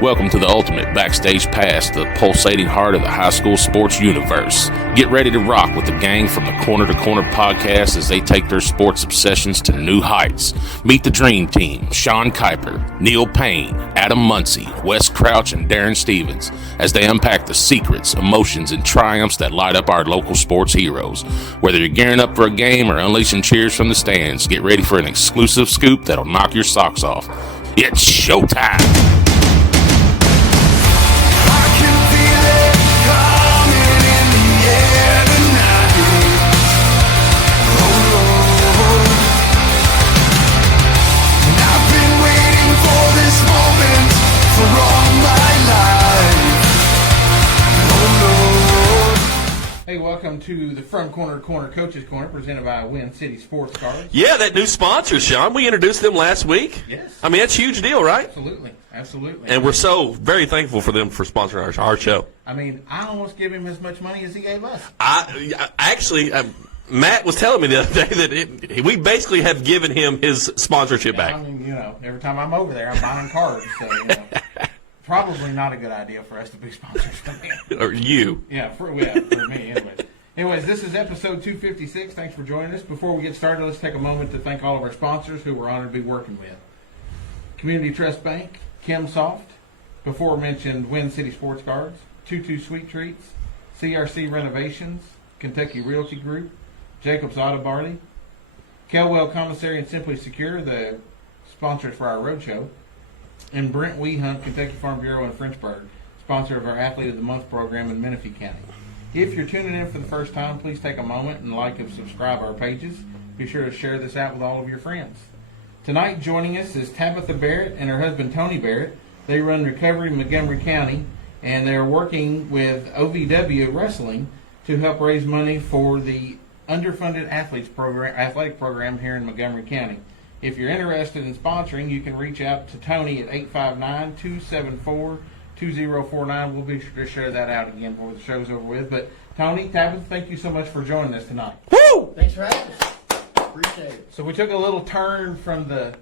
Welcome to the ultimate backstage pass, the pulsating heart of the high school sports universe. Get ready to rock with the gang from the Corner to Corner podcast as they take their sports obsessions to new heights. Meet the dream team, Sean Kiper, Neil Payne, Adam Muncy, Wes Crouch, and Darren Stevens, as they unpack the secrets, emotions, and triumphs that light up our local sports heroes. Whether you're gearing up for a game or unleashing cheers from the stands, get ready for an exclusive scoop that'll knock your socks off. It's showtime! Hey, welcome to the From Corner to Corner Coaches Corner, presented by Win City Sports Cards. Yeah, that new sponsor, Sean. We introduced them last week. Yes. I mean, that's a huge deal, right? Absolutely, absolutely. And we're so very thankful for them for sponsoring our show. I mean, I almost give him as much money as he gave us. Matt was telling me the other day that we basically have given him his sponsorship back. I mean, every time I'm over there, I'm buying cards, so, probably not a good idea for us to be sponsors for him. Or you. Yeah, for me, anyways. Anyways, this is episode 256. Thanks for joining us. Before we get started, let's take a moment to thank all of our sponsors who we're honored to be working with. Community Trust Bank, ChemSoft, before mentioned Win City Sports Cards, 22 Sweet Treats, CRC Renovations, Kentucky Realty Group, Jacob's Auto Barley, Kelwell Commissary and Simply Secure, the sponsors for our roadshow, and Brent Wehunt, Kentucky Farm Bureau in Frenchburg, sponsor of our Athlete of the Month program in Menifee County. If you're tuning in for the first time, please take a moment and like and subscribe our pages. Be sure to share this out with all of your friends. Tonight joining us is Tabitha Barrett and her husband Tony Barrett. They run Recovery Montgomery County, and they're working with OVW Wrestling to help raise money for the underfunded athletic program here in Montgomery County. If you're interested in sponsoring, you can reach out to Tony at 859-274-2049. We'll be sure to share that out again before the show's over with. But Tony, Tabitha, thank you so much for joining us tonight. Woo! Thanks for having us. Appreciate it. So we took a little turn from the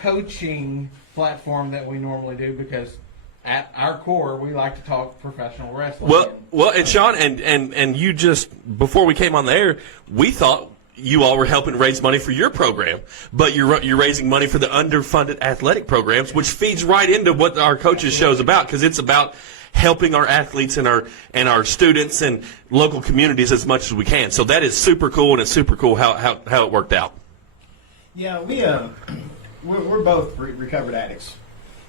coaching platform that we normally do, because at our core, we like to talk professional wrestling. Well, and Sean, and you just, before we came on the air, we thought you all were helping raise money for your program, but you're raising money for the underfunded athletic programs, which feeds right into what our coaches show is about, because it's about helping our athletes and our students and local communities as much as we can. So that is super cool, and it's super cool how it worked out. Yeah, we're both recovered addicts,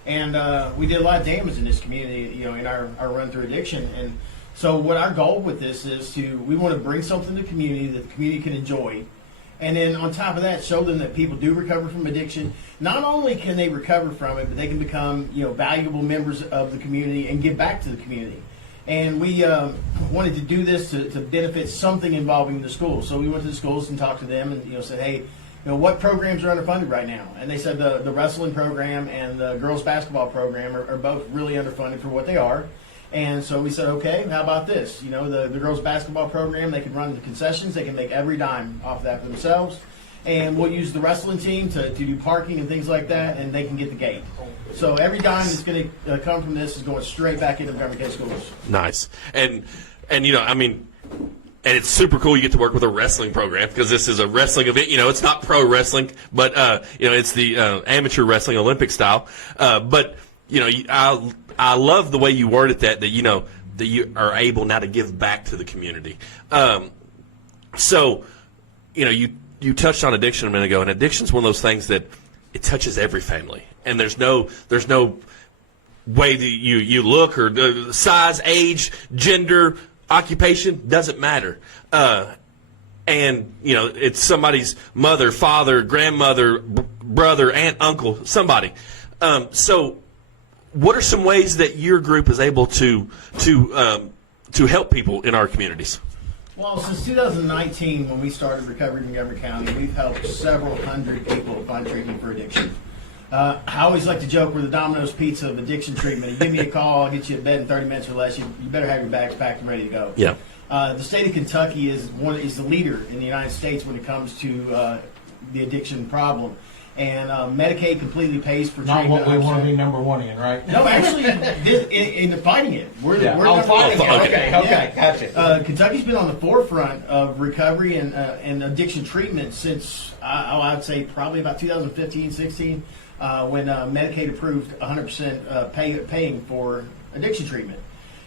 and we did a lot of damage in this community, in our run through addiction. And so what our goal with this is we want to bring something to the community that the community can enjoy. And then on top of that, show them that people do recover from addiction. Not only can they recover from it, but they can become, valuable members of the community and give back to the community. And we wanted to do this to benefit something involving the schools. So we went to the schools and talked to them and, said, hey, what programs are underfunded right now? And they said the wrestling program and the girls basketball program are both really underfunded for what they are. And so we said, okay, how about this? The girls basketball program, they can run the concessions. They can make every dime off that for themselves. And we'll use the wrestling team to do parking and things like that, and they can get the gate. So every dime that's going to come from this is going straight back into Montgomery County schools. Nice. And and it's super cool you get to work with a wrestling program, because this is a wrestling event. It's not pro wrestling, but, it's the amateur wrestling Olympic style. But, I love the way you worded that you are able now to give back to the community. So, you touched on addiction a minute ago, and addiction is one of those things that it touches every family. And there's no way that you look, or the size, age, gender, occupation, doesn't matter. And, it's somebody's mother, father, grandmother, brother, aunt, uncle, somebody. So what are some ways that your group is able to help people in our communities? Well, since 2019, when we started Recovery Montgomery County, we've helped several hundred people find treatment for addiction. I always like to joke we're the Domino's Pizza of addiction treatment. You give me a call, I'll get you in bed in 30 minutes or less. You better have your bags packed and ready to go. Yeah. The state of Kentucky is the leader in the United States when it comes to the addiction problem. And Medicaid completely pays for Not treatment. what we want to be number one in, right? No, actually, in fighting it, we're Oh, fighting it. Okay, Yeah. gotcha. Kentucky's been on the forefront of recovery and addiction treatment since I'd say probably about 2015, 16, when Medicaid approved 100% paying for addiction treatment.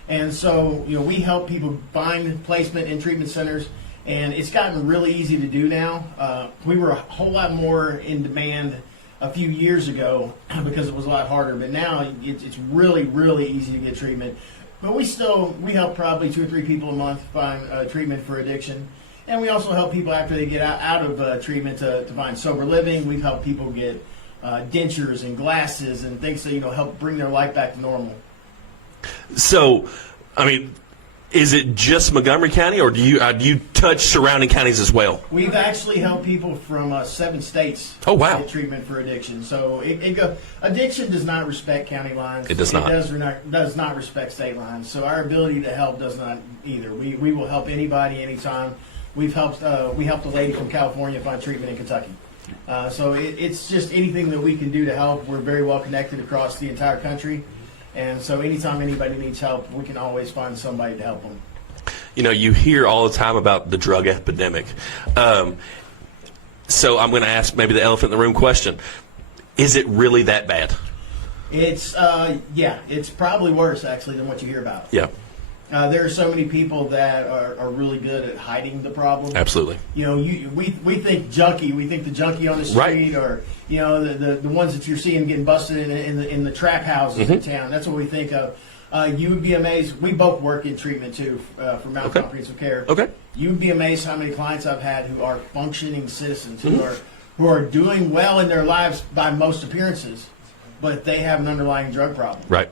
And so, we help people find placement in treatment centers, and it's gotten really easy to do now. We were a whole lot more in demand a few years ago because it was a lot harder, but now it's really, really easy to get treatment. But we help probably 2 or 3 people a month find treatment for addiction. And we also help people after they get out of treatment to find sober living. We've helped people get dentures and glasses and things that, help bring their life back to normal. So, I mean, is it just Montgomery County, or do you touch surrounding counties as well? We've actually helped people from 7 states get treatment for addiction. So addiction does not respect county lines. It does not. It does not respect state lines. So our ability to help does not either. We will help anybody, anytime. We helped a lady from California find treatment in Kentucky. So it's just anything that we can do to help. We're very well connected across the entire country. And so anytime anybody needs help, we can always find somebody to help them. You hear all the time about the drug epidemic. So I'm going to ask maybe the elephant in the room question. Is it really that bad? It's, it's probably worse, actually, than what you hear about. Yeah. There are so many people that are really good at hiding the problem. Absolutely. We think junkie. We think the junkie on the street, or the ones that you're seeing getting busted in the trap houses in town. That's what we think of. You would be amazed. We both work in treatment too for Mount Comprehensive Care. Okay. You would be amazed how many clients I've had who are functioning citizens who are doing well in their lives by most appearances, but they have an underlying drug problem. Right.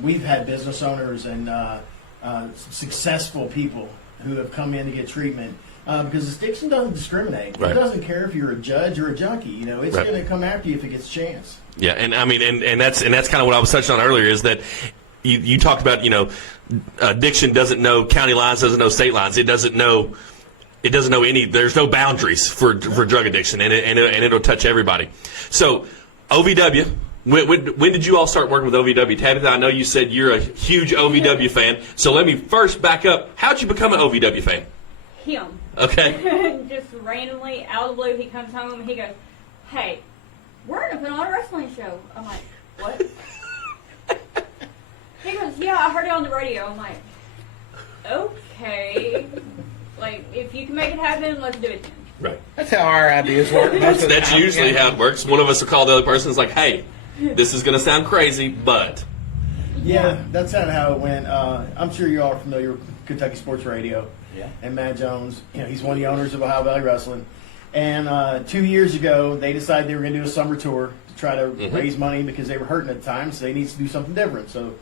We've had business owners and successful people who have come in to get treatment because addiction doesn't discriminate. Right. It doesn't care if you're a judge or a junkie. It's going to come after you if it gets a chance. Yeah, and I mean, and that's kind of what I was touching on earlier is that you talked about addiction doesn't know county lines, doesn't know state lines. It doesn't know any. There's no boundaries for drug addiction, and it'll touch everybody. So OVW. When did you all start working with OVW? Tabitha, I know you said you're a huge OVW fan, so let me first back up. How'd you become an OVW fan? Him. Okay. Just randomly, out of the blue, he comes home and he goes, "Hey, we're going to put on a wrestling show." I'm like, "What?" He goes, "Yeah, I heard it on the radio." I'm like, "Okay. Like, if you can make it happen, let's do it then." Right. That's how our ideas work. That's usually how it works. One of us will call the other person. It's like, "Hey, this is going to sound crazy, but..." Yeah, that's kind of how it went. I'm sure you all are familiar with Kentucky Sports Radio. Yeah. And Matt Jones, he's one of the owners of Ohio Valley Wrestling. And 2 years ago, they decided they were going to do a summer tour to try to raise money because they were hurting at the time, so they needed to do something different. So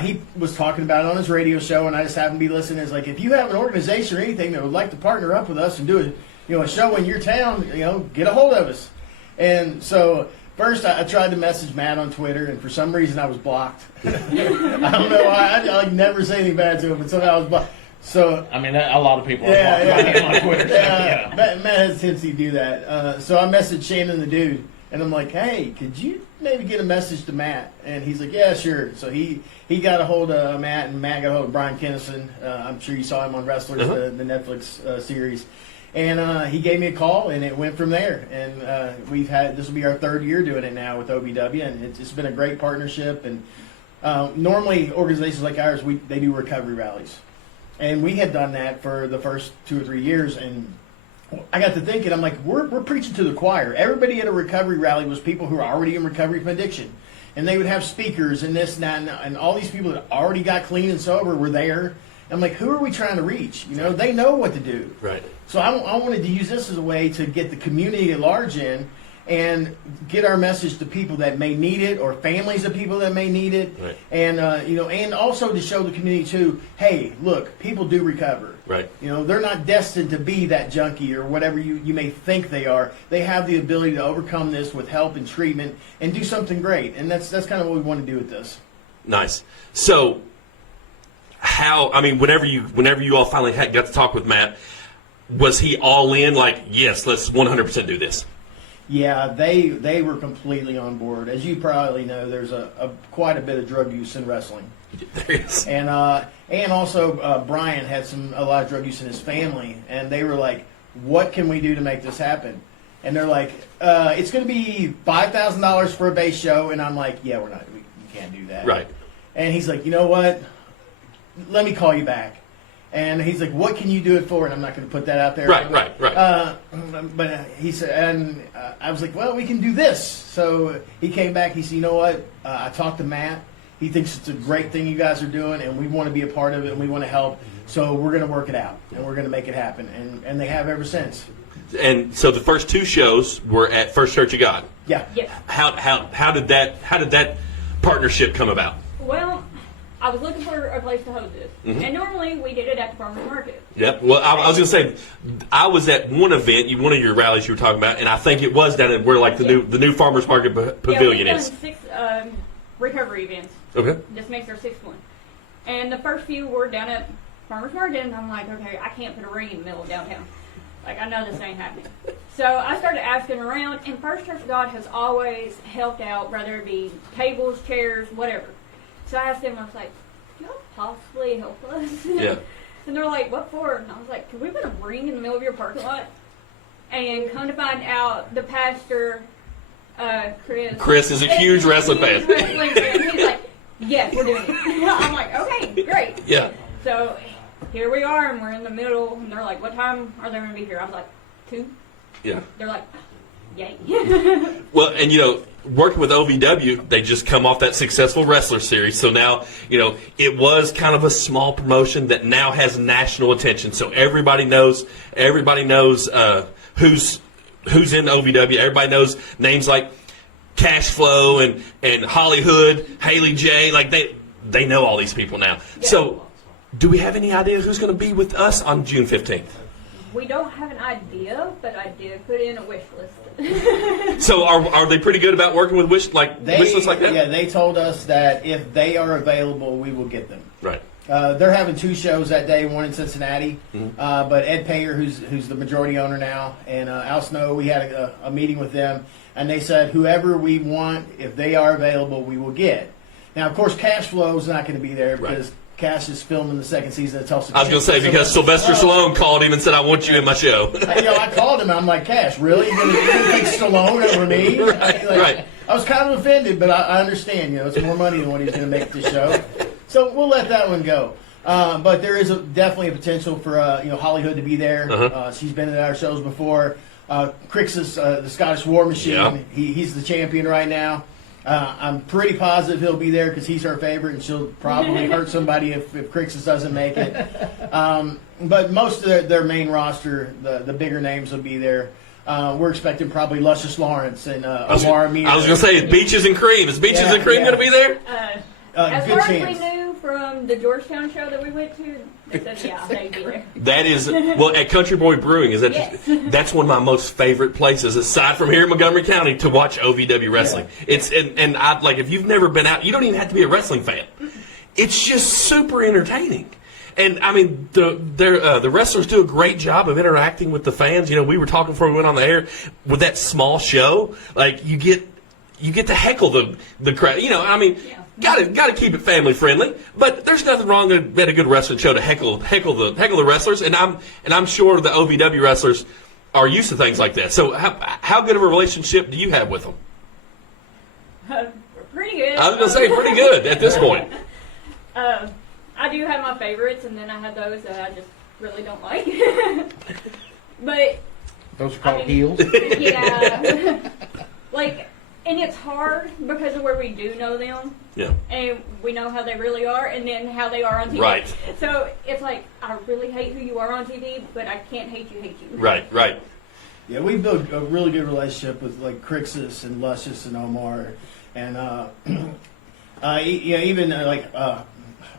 he was talking about it on his radio show, and I just happened to be listening. It's like, if you have an organization or anything that would like to partner up with us and do a show in your town, get a hold of us. And so first I tried to message Matt on Twitter, and for some reason I was blocked. I don't know why. I never say anything bad to him, but somehow I was blocked. So I mean, a lot of people are blocked on Twitter. Yeah. Matt has a tendency to do that. So I messaged Shannon the dude, and I'm like, "Hey, could you maybe get a message to Matt?" And he's like, "Yeah, sure." So he got a hold of Matt, and Matt got a hold of Brian Kennison. I'm sure you saw him on Wrestlers, the Netflix series. And he gave me a call, and it went from there. And this will be our 3rd year doing it now with OVW, and it's been a great partnership. And normally organizations like ours, they do recovery rallies. And we had done that for the first 2 or 3 years, and I got to thinking, I'm like, we're preaching to the choir. Everybody at a recovery rally was people who are already in recovery from addiction. And they would have speakers and this and that, and all these people that already got clean and sober were there. I'm like, who are we trying to reach? They know what to do. Right. So I wanted to use this as a way to get the community at large in and get our message to people that may need it, or families of people that may need it. Right. And and also to show the community too, hey, look, people do recover. Right. They're not destined to be that junkie or whatever you may think they are. They have the ability to overcome this with help and treatment and do something great. And that's kind of what we want to do with this. Nice. So, whenever you all finally got to talk with Matt, was he all in? Like, yes, let's 100% do this. Yeah, they were completely on board. As you probably know, there's quite a bit of drug use in wrestling. There is. And also Brian had a lot of drug use in his family, and they were like, "What can we do to make this happen?" And they're like, "It's going to be $5,000 for a base show." And I'm like, "Yeah, we can't do that." Right. And he's like, "You know what? Let me call you back." And he's like, "What can you do it for?" And I'm not going to put that out there. Right. But he said, and I was like, "Well, we can do this." So he came back. He said, "You know what? I talked to Matt. He thinks it's a great thing you guys are doing, and we want to be a part of it, and we want to help. So we're going to work it out, and we're going to make it happen." And they have ever since. And so the first 2 shows were at First Church of God. Yeah. Yes. How did that partnership come about? Well, I was looking for a place to host this, and normally we did it at the farmers market. Yep. Well, I was going to say, I was at one event, one of your rallies you were talking about, and I think it was down at where like the new farmers market pavilion we've is. done 6 recovery events. Okay. This makes our 6th one, and the first few were down at farmers market, and I'm like, okay, I can't put a ring in the middle of downtown. Like, I know this ain't happening. So I started asking around, and First Church of God has always helped out, whether it be tables, chairs, whatever. So I asked them, I was like, "Can y'all possibly help us?" Yeah. And they're like, "What for?" And I was like, "Can we put a ring in the middle of your parking lot?" And come to find out, the pastor, Chris is a huge wrestling fan. He's like, "Yes, we're doing it." I'm like, "Okay, great." Yeah. So here we are, and we're in the middle, and they're like, "What time are they going to be here?" I was like, 2. Yeah. They're like, "Yay." Well, and working with OVW, they just come off that successful wrestler series. So now, it was kind of a small promotion that now has national attention. So everybody knows who's in OVW. Everybody knows names like Cash Flow and Hollywood, Haley J. Like they know all these people now. Yeah. So do we have any idea who's going to be with us on June 15th? We don't have an idea, but I did put in a wish list. So are they pretty good about working with wish lists like that? Yeah, they told us that if they are available, we will get them. Right. They're having 2 shows that day, one in Cincinnati. But Ed Payer, who's the majority owner now, and Al Snow, we had a meeting with them, and they said whoever we want, if they are available, we will get. Now, of course, Cash Flow is not going to be there because Cash is filming the 2nd season of Tulsa. I was going to say, because Sylvester Stallone called him and said, "I want you in my show." I called him, and I'm like, "Cash, really? You're going to take Stallone over me?" Right. I was kind of offended, but I understand. It's more money than what he's going to make at the show. So we'll let that one go. But there is definitely a potential for Hollywood to be there. She's been at our shows before. Crixus, the Scottish War Machine, Yeah. He's the champion right now. I'm pretty positive he'll be there because he's her favorite, and she'll probably hurt somebody if Crixus doesn't make it. But most of their main roster, the bigger names will be there. We're expecting probably Luscious Lawrence and Omar Amir. I was going to say, Beaches and Cream. Is Beaches and Cream going to be there? As good far chance. as we knew from the Georgetown show that we went to, they said, yeah, they'd be there. That is, at Country Boy Brewing, Yes. that's one of my most favorite places, aside from here in Montgomery County, to watch OVW wrestling. Yeah. It's and I like, if you've never been out, you don't even have to be a wrestling fan. It's just super entertaining. And I mean, the wrestlers do a great job of interacting with the fans. We were talking before we went on the air with that small show. Like you get to heckle the crowd. Got to keep it family friendly. But there's nothing wrong at a good wrestling show to heckle the wrestlers. And I'm sure the OVW wrestlers are used to things like that. So how good of a relationship do you have with them? Pretty good. I was going to say pretty good at this point. I do have my favorites, and then I have those that I just really don't like. But Those are called heels. yeah, and it's hard because of where we do know them. Yeah. And we know how they really are, and then how they are on TV. Right. So it's like, I really hate who you are on TV, but I can't hate you. Right. Yeah, we built a really good relationship with like Crixus and Luscious and Omar, and even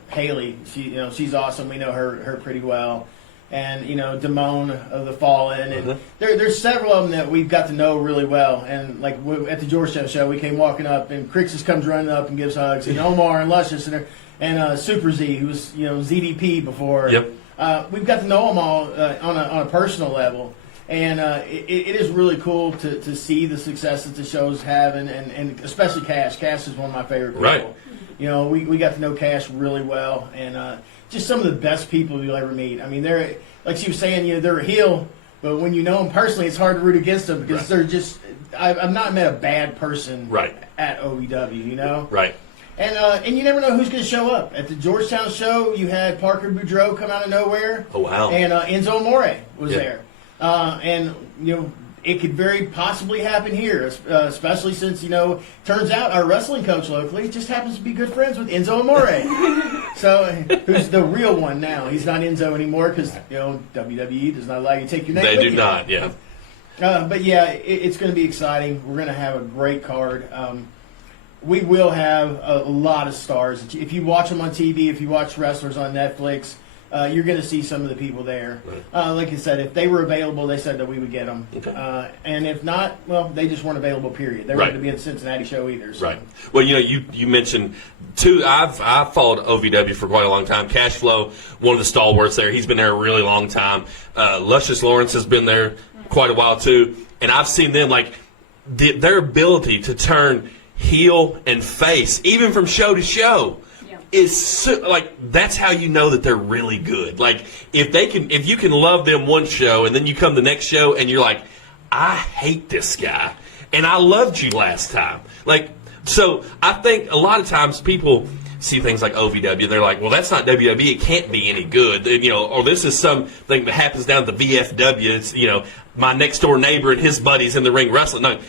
Haley. She's awesome. We know her pretty well, and Damone of the Fallen, and there's several of them that we've got to know really well. And at the Georgetown show, we came walking up, and Crixus comes running up and gives hugs, and Omar and Luscious and Super Z, who was ZDP before. Yep. We've got to know them all on a personal level. And it is really cool to see the success that the shows have, and especially Cash. Cash is one of my favorite people. Right. You know, we got to know Cash really well, and just some of the best people you'll ever meet. I mean, they're, like she was saying, you know, they're a heel, but when you know them personally, it's hard to root against them because they're just, I've not met a bad person at OVW, you know? Right. And you never know who's going to show up. At the Georgetown show, you had Parker Boudreaux come out of nowhere. Oh, wow. And Enzo Amore was there. And, you know, it could very possibly happen here, especially since, you know, turns out our wrestling coach locally just happens to be good friends with Enzo Amore. So, who's the real one now? He's not Enzo anymore because, you know, WWE does not allow you to take your name with you. They do not, yeah. But, yeah, it's going to be exciting. We're going to have a great card. We will have a lot of stars. If you watch them on TV, if you watch wrestlers on Netflix, you're going to see some of the people there. Right. Like I said, if they were available, they said that we would get them. Okay. And if not, well, they just weren't available, period. They weren't going to be at the Cincinnati show either. So. Right. Well, you know, you mentioned two. I've followed OVW for quite a long time. Cashflow, one of the stalwarts there. He's been there a really long time. Luscious Lawrence has been there quite a while, too. And I've seen them, like, their ability to turn heel and face, even from show to show, is so, like, that's how you know that they're really good. Like, if you can love them one show and then you come the next show and you're like, I hate this guy and I loved you last time. Like, so I think a lot of times people see things like OVW and they're like, well, that's not WWE. It can't be any good. You know, or this is something that happens down at the VFW. It's, you know, my next door neighbor and his buddies in the ring wrestling. No,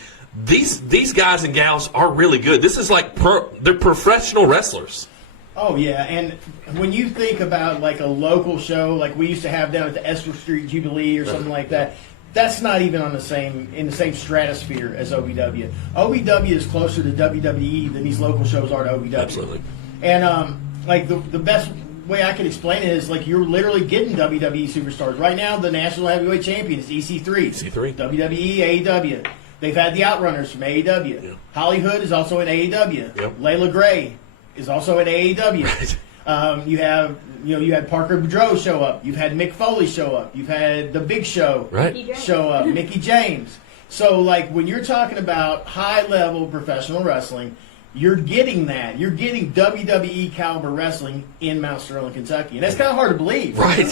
these guys and gals are really good. This is like they're professional wrestlers. Oh, yeah, and when you think about, like, a local show, like we used to have down at the Esther Street Jubilee or something like that, that's not even in the same stratosphere as OVW. OVW is closer to WWE than these local shows are to OVW. Absolutely. And, like, the best way I can explain it is, like, you're literally getting WWE superstars. Right now, the National Heavyweight Champion is EC3. EC3. WWE, AEW. They've had the Outrunners from AEW. Yeah. Holly Hood is also in AEW. Yep. Layla Gray is also at AEW. Right. You had Parker Boudreaux show up. You've had Mick Foley show up. You've had The Big Show show up. Mickey James. So, like, when you're talking about high-level professional wrestling, you're getting that. You're getting WWE caliber wrestling in Mount Sterling, Kentucky. And that's kind of hard to believe. Right.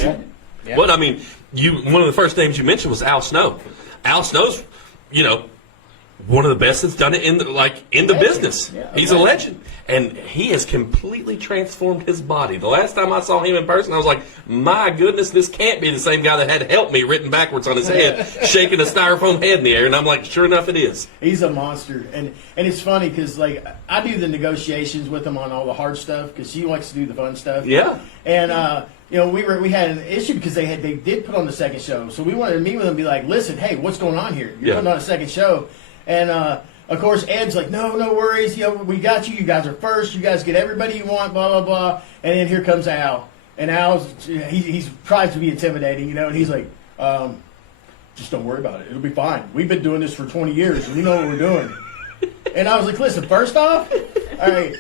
Yeah. But, I mean, one of the first names you mentioned was Al Snow. Al Snow's, you know, one of the best that's done it in the business. Yeah, he's a legend. And he has completely transformed his body. The last time I saw him in person, I was like, my goodness, this can't be the same guy that had Help Me written backwards on his head, shaking a styrofoam head in the air. And I'm like, sure enough, it is. He's a monster. And it's funny because, like, I do the negotiations with him on all the hard stuff because she likes to do the fun stuff. Yeah. And, you know, we had an issue because they did put on the second show. So we wanted to meet with them and be like, listen, hey, what's going on here? You're putting on a second show. And, of course, Ed's like, no worries. You know, we got you. You guys are first. You guys get everybody you want, blah, blah, blah. And then here comes Al. And he tries to be intimidating, you know, and he's like, just don't worry about it. It'll be fine. We've been doing this for 20 years, and we know what we're doing. And I was like, listen, first off, all right,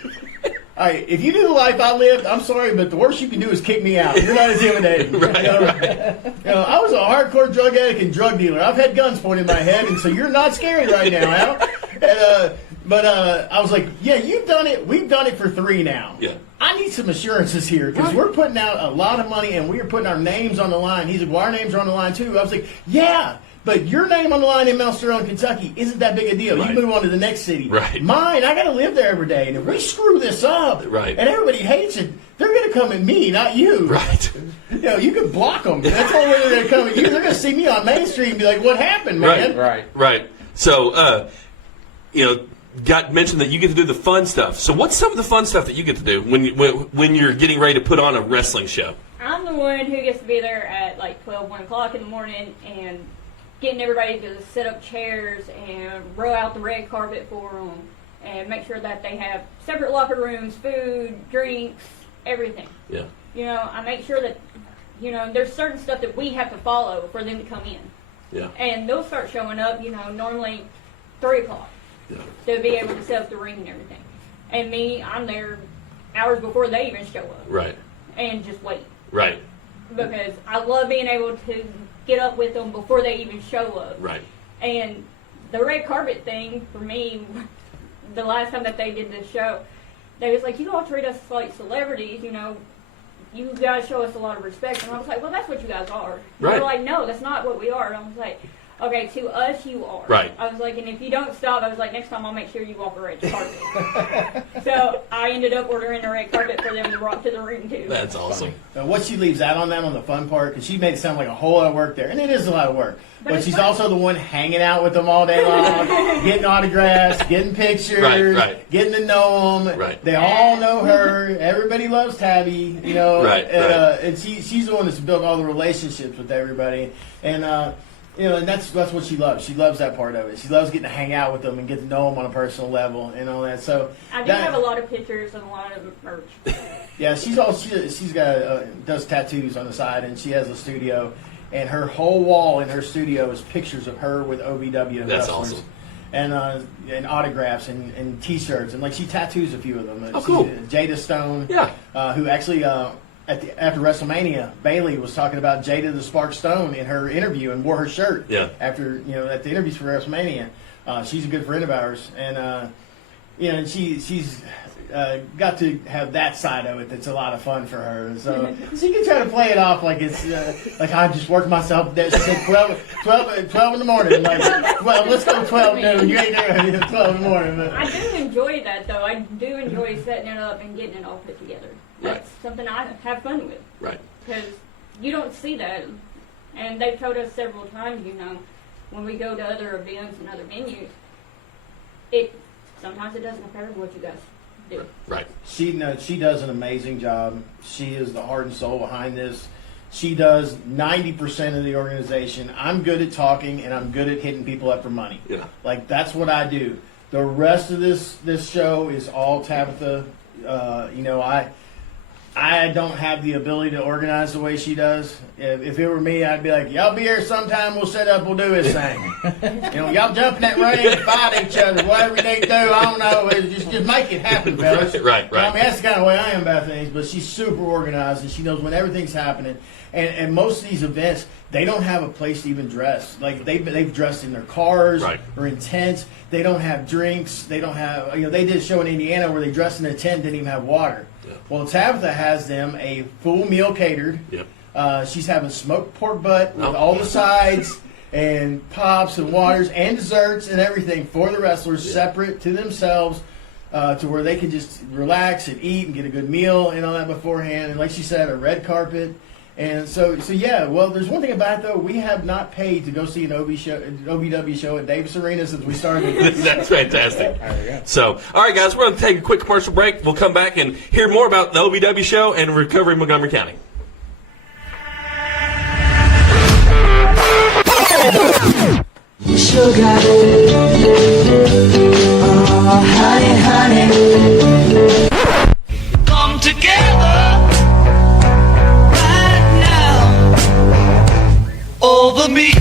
if you knew the life I lived, I'm sorry, but the worst you can do is kick me out. You're not intimidating. Right. You know, I was a hardcore drug addict and drug dealer. I've had guns pointed at my head, and so you're not scary right now, Al. But I was like, yeah, you've done it. We've done it for 3 now. Yeah. I need some assurances here because we're putting out a lot of money, and we are putting our names on the line. He's like, well, our names are on the line, too. I was like, yeah. But your name on the line in Mount Sterling, Kentucky isn't that big a deal. Right. You move on to the next city. Right. Mine, I got to live there every day. And if we screw this up and everybody hates it, they're going to come at me, not you. Right. You know, you can block them. That's the only way they're going to come at you. They're going to see me on Main Street and be like, what happened, man? Right. So, you know, got mentioned that you get to do the fun stuff. So what's some of the fun stuff that you get to do when you're getting ready to put on a wrestling show? I'm the one who gets to be there at like 1 o'clock in the morning and getting everybody to set up chairs and roll out the red carpet for them and make sure that they have separate locker rooms, food, drinks, everything. Yeah. You know, I make sure that, you know, there's certain stuff that we have to follow for them to come in. Yeah. And they'll start showing up, you know, normally 3 o'clock. Yeah. To be able to set up the ring and everything. And me, I'm there hours before they even show up. Right. And just wait. Right. Because I love being able to get up with them before they even show up. Right. And the red carpet thing, for me, the last time that they did this show, they was like, you don't treat us like celebrities, you know. You guys show us a lot of respect. And I was like, well, that's what you guys are. And Right. They're like, no, that's not what we are. And I was like, okay, to us, you are. Right. I was like, and if you don't stop, I was like, next time I'll make sure you walk a red carpet. So I ended up ordering a red carpet for them to rock to the room, too. That's awesome. What she leaves out on them on the fun part, because she made it sound like a whole lot of work there, and it is a lot of work. But it's she's fun. also the one hanging out with them all day long, getting autographs, getting pictures, Right. getting to know them. Right. They all know her. Everybody loves Tabby, you know. Right. And she's the one that's built all the relationships with everybody. And you know, and that's what she loves. She loves that part of it. She loves getting to hang out with them and get to know them on a personal level and all that. So I do have a lot of pictures and a lot of merch. yeah, she's got does tattoos on the side, and she has a studio, and her whole wall in her studio is pictures of her with OVW That's wrestlers. awesome. And autographs and T-shirts, and like she tattoos a few of them. Oh, cool. Jada Stone, Yeah. who actually after WrestleMania, Bailey was talking about Jada the Spark Stone in her interview and wore her shirt. Yeah. After at the interviews for WrestleMania, she's a good friend of ours, and and she's got to have that side of it that's a lot of fun for her. So she can try to play it off like it's like I just worked myself there. She said 12 in the morning. I'm like, well, let's go 12 noon. You ain't there 12 in the morning. But. I do enjoy that, though. I do enjoy setting it up and getting it all put together. That's something I have fun with. Right. Because you don't see that. And they've told us several times, when we go to other events and other venues, sometimes it doesn't compare to what you guys do. Right. She does an amazing job. She is the heart and soul behind this. She does 90% of the organization. I'm good at talking, and I'm good at hitting people up for money. Yeah. Like, that's what I do. The rest of this show is all Tabitha. I don't have the ability to organize the way she does. If it were me, I'd be like, y'all be here sometime, we'll set up, we'll do this thing. Y'all jump in that ring, fight each other, whatever you need to do, I don't know. Just make it happen, fellas. Right. I mean, that's the kind of way I am about things, but she's super organized, and she knows when everything's happening. And most of these events, they don't have a place to even dress. Like, they've dressed in their cars or in tents. They don't have drinks. They don't have, they did a show in Indiana where they dressed in a tent, didn't even have water. Yeah. Well, Tabitha has them a full meal catered. Yep. She's having smoked pork butt with all the sides and pops and waters and desserts and everything for the wrestlers, separate to themselves, to where they can just relax and eat and get a good meal and all that beforehand. And like she said, a red carpet. And so yeah, well, there's one thing about it, though. We have not paid to go see an OVW show at Davis Arena since we started. That's fantastic. So, all right, guys, we're going to take a quick commercial break. We'll come back and hear more about the OVW show and Recovery Montgomery County. Sugar, oh honey, come together right now over me.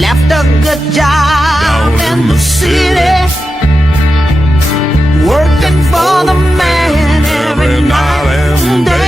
Left a good job in the city, working for the man every night and day.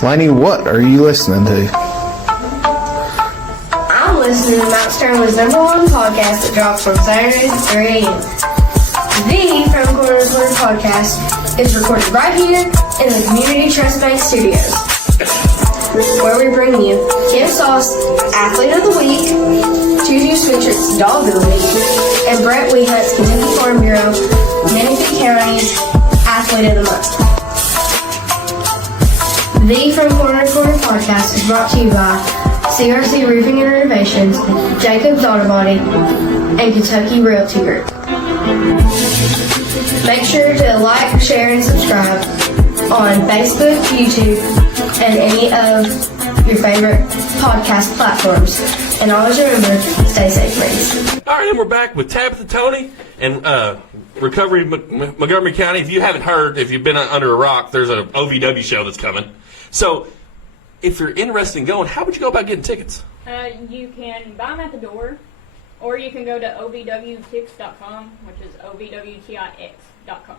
Laney, what are you listening to? I'm listening to Mount Sterling's #1 podcast that drops on Saturdays at 3 a.m. The From Corner Recover podcast is recorded right here in the Community Trust Bank Studios. where we bring you Kim Sauce, Athlete of the Week, Juju Switcher's Dog of the Week, and Brett Weehunt's Kentucky Farm Bureau, Menifee County's Athlete of the Month. The From Corner to Corner podcast is brought to you by CRC Roofing and Renovations, Jacobs Auto Body, and Kentucky Realty Group. Make sure to like, share, and subscribe on Facebook, YouTube, and any of your favorite podcast platforms. And always remember, stay safe, friends. All right, and we're back with Tabitha, Tony, and Recovery Montgomery County. If you haven't heard, if you've been under a rock, there's an OVW show that's coming. So if you're interested in going, how would you go about getting tickets? You can buy them at the door, or you can go to ovwtix.com, which is ovwtix.com,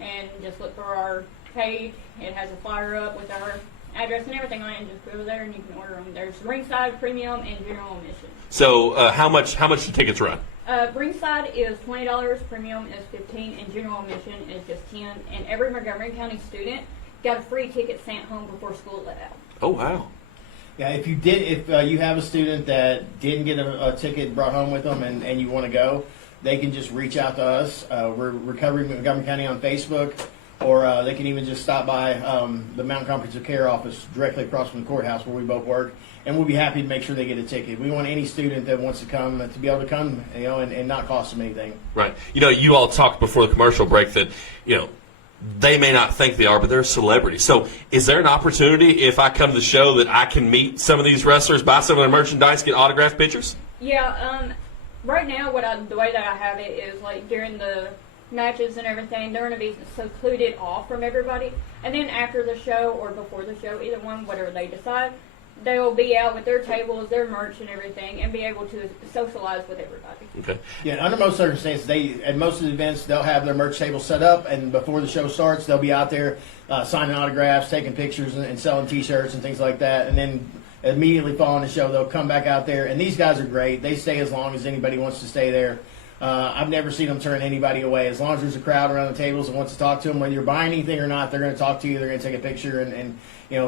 and just look for our page. It has a flyer up with our address and everything on it, and just go there and you can order them. There's ringside, premium, and general admission. So how much do tickets run? Ringside is $20, premium is $15, and general admission is just $10. And every Montgomery County student got a free ticket sent home before school let out. Oh wow! Yeah, if you have a student that didn't get a ticket brought home with them and you want to go, they can just reach out to us. We're Recovery Montgomery County on Facebook, or they can even just stop by the Mountain Comprehensive Care office directly across from the courthouse where we both work, and we'll be happy to make sure they get a ticket. We want any student that wants to come to be able to come, and not cost them anything. Right. You all talked before the commercial break that they may not think they are, but they're a celebrity. So is there an opportunity if I come to the show that I can meet some of these wrestlers, buy some of their merchandise, get autographed pictures? Yeah, right now the way that I have it is like during the matches and everything, they're going to be secluded off from everybody. And then after the show or before the show, either one, whatever they decide, they will be out with their tables, their merch and everything, and be able to socialize with everybody. Okay. Yeah, under most circumstances, at most of the events, they'll have their merch table set up, and before the show starts, they'll be out there signing autographs, taking pictures, and selling T-shirts and things like that. And then immediately following the show, they'll come back out there. And these guys are great. They stay as long as anybody wants to stay there. I've never seen them turn anybody away. As long as there's a crowd around the tables that wants to talk to them, whether you're buying anything or not, they're going to talk to you. They're going to take a picture and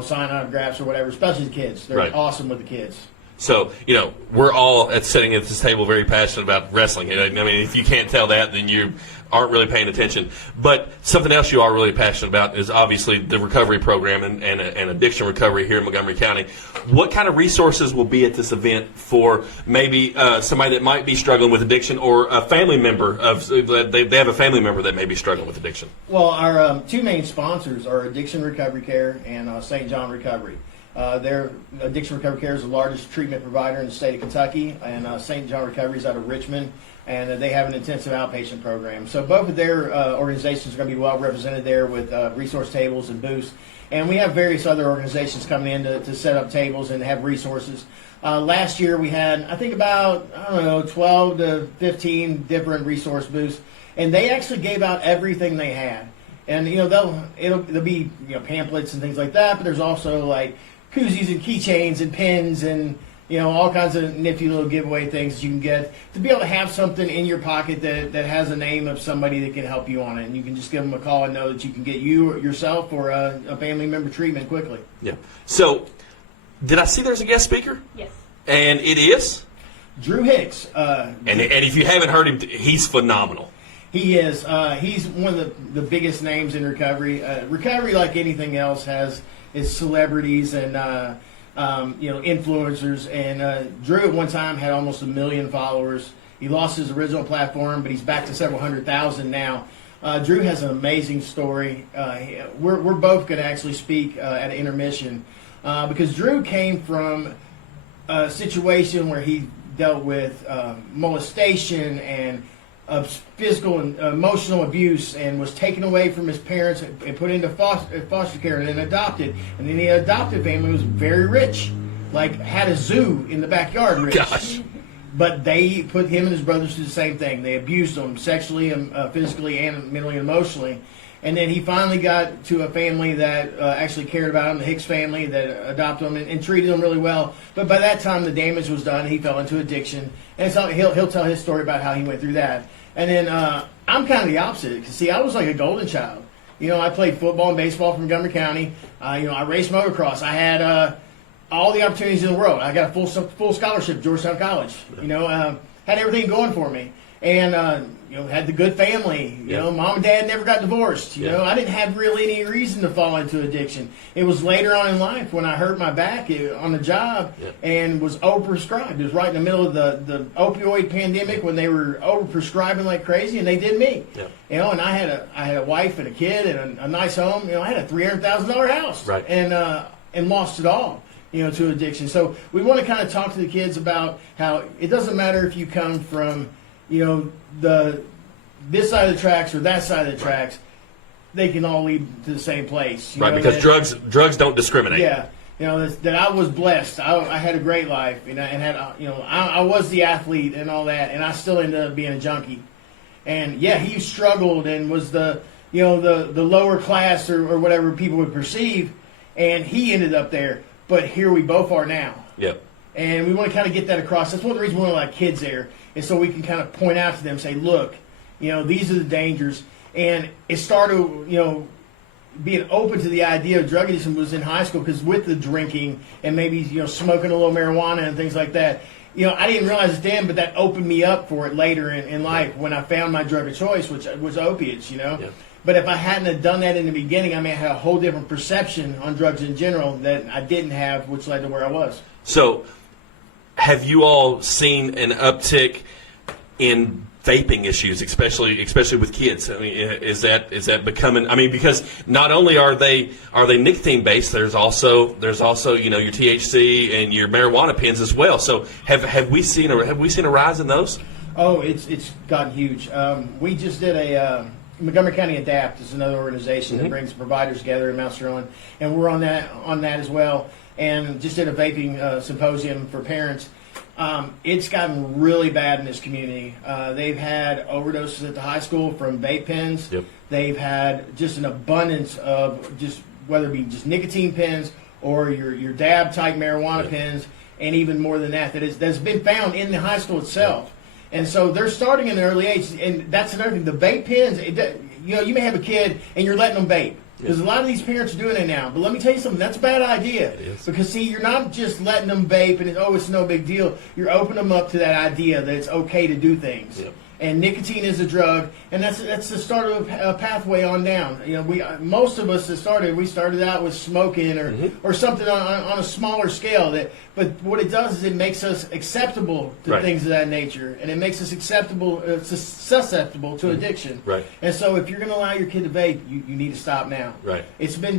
sign autographs or whatever, especially the kids. They're right. Awesome with the kids. So, we're all sitting at this table very passionate about wrestling. I mean, if you can't tell that, then you aren't really paying attention. But something else you are really passionate about is obviously the recovery program and addiction recovery here in Montgomery County. What kind of resources will be at this event for maybe somebody that might be struggling with addiction, or a family member they have a family member that may be struggling with addiction? Well, our two main sponsors are Addiction Recovery Care and St. John Recovery. Their Addiction Recovery Care is the largest treatment provider in the state of Kentucky, and St. John Recovery is out of Richmond, and they have an intensive outpatient program. So both of their organizations are going to be well represented there with resource tables and booths. And we have various other organizations coming in to set up tables and have resources. Last year we had, I think, about 12 to 15 different resource booths, and they actually gave out everything they had. And there'll be pamphlets and things like that, but there's also like koozies and keychains and pins and all kinds of nifty little giveaway things that you can get to be able to have something in your pocket that has a name of somebody that can help you on it, and you can just give them a call and know that you can get yourself or a family member treatment quickly. Yeah. So, did I see there's a guest speaker? Yes. And it is Drew Hicks. And if you haven't heard him, he's phenomenal. He is. He's one of the biggest names in recovery. Recovery, like anything else, has its celebrities and influencers. And Drew at one time had almost 1 million followers. He lost his original platform, but he's back to several 100,000 now. Drew has an amazing story. We're both going to actually speak at an intermission because Drew came from a situation where he dealt with molestation and physical and emotional abuse, and was taken away from his parents and put into foster care and then adopted. And then the adopted family was very rich, like had a zoo in the backyard rich. Gosh. But they put him and his brothers through the same thing. They abused him sexually and physically and mentally and emotionally. And then he finally got to a family that actually cared about him, the Hicks family, that adopted him and treated him really well. But by that time, the damage was done. He fell into addiction. And so he'll tell his story about how he went through that. And then I'm kind of the opposite. Because, see, I was like a golden child. I played football and baseball from Montgomery County. I raced motocross. I had all the opportunities in the world. I got a full scholarship at Georgetown College. You know, had everything going for me, and you know, had the good family. You know, mom and dad never got divorced. You know, I didn't have really any reason to fall into addiction. It was later on in life when I hurt my back on the job and was overprescribed. It was right in the middle of the opioid pandemic when they were overprescribing like crazy, and they did me. You know, and I had a wife and a kid and a nice home. You know, I had a $300,000 house, and lost it all. You know, to addiction. So we want to kind of talk to the kids about how it doesn't matter if you come from, you know, this side of the tracks or that side of the tracks, they can all lead to the same place. You know, because drugs don't discriminate. Yeah, you know, that I was blessed. I had a great life, and I was the athlete and all that, and I still ended up being a junkie. And yeah, he struggled and was the lower class or whatever people would perceive, and he ended up there. But here we both are now. Yep. And we want to kind of get that across. That's one of the reasons we want to let kids there, is so we can kind of point out to them, say, look, you know, these are the dangers. And it started, you know, being open to the idea of drug addiction was in high school, because with the drinking and maybe, you know, smoking a little marijuana and things like that, you know, I didn't realize it then, but that opened me up for it later in life when I found my drug of choice, which was opiates, you know. Yep. But if I hadn't have done that in the beginning, I may have had a whole different perception on drugs in general that I didn't have, which led to where I was. So, have you all seen an uptick in vaping issues, especially with kids? I mean, is that becoming? I mean, because not only are they nicotine based, there's also you know, your THC and your marijuana pens as well. So have we seen a rise in those? Oh, it's gotten huge. We just did a. Montgomery County Adapt is another organization that brings providers together in Mount Sterling, and we're on that as well. And just did a vaping symposium for parents. It's gotten really bad in this community. They've had overdoses at the high school from vape pens. Yep. They've had just an abundance of just whether it be just nicotine pens or your dab type marijuana pens, and even more than that's been found in the high school itself. Yep. And so they're starting in the early age, and that's another thing. The vape pens, you know, you may have a kid and you're letting them vape. Because a lot of these parents are doing it now. But let me tell you something, that's a bad idea. Because, see, you're not just letting them vape and it's no big deal. You're opening them up to that idea that it's okay to do things. Yep. And nicotine is a drug, and that's the start of a pathway on down. You know, most of us we started out with smoking or something on a smaller scale. But what it does is it makes us acceptable to things of that nature, and it makes us susceptible to addiction. Right. And so if you're going to allow your kid to vape, you need to stop now. Right.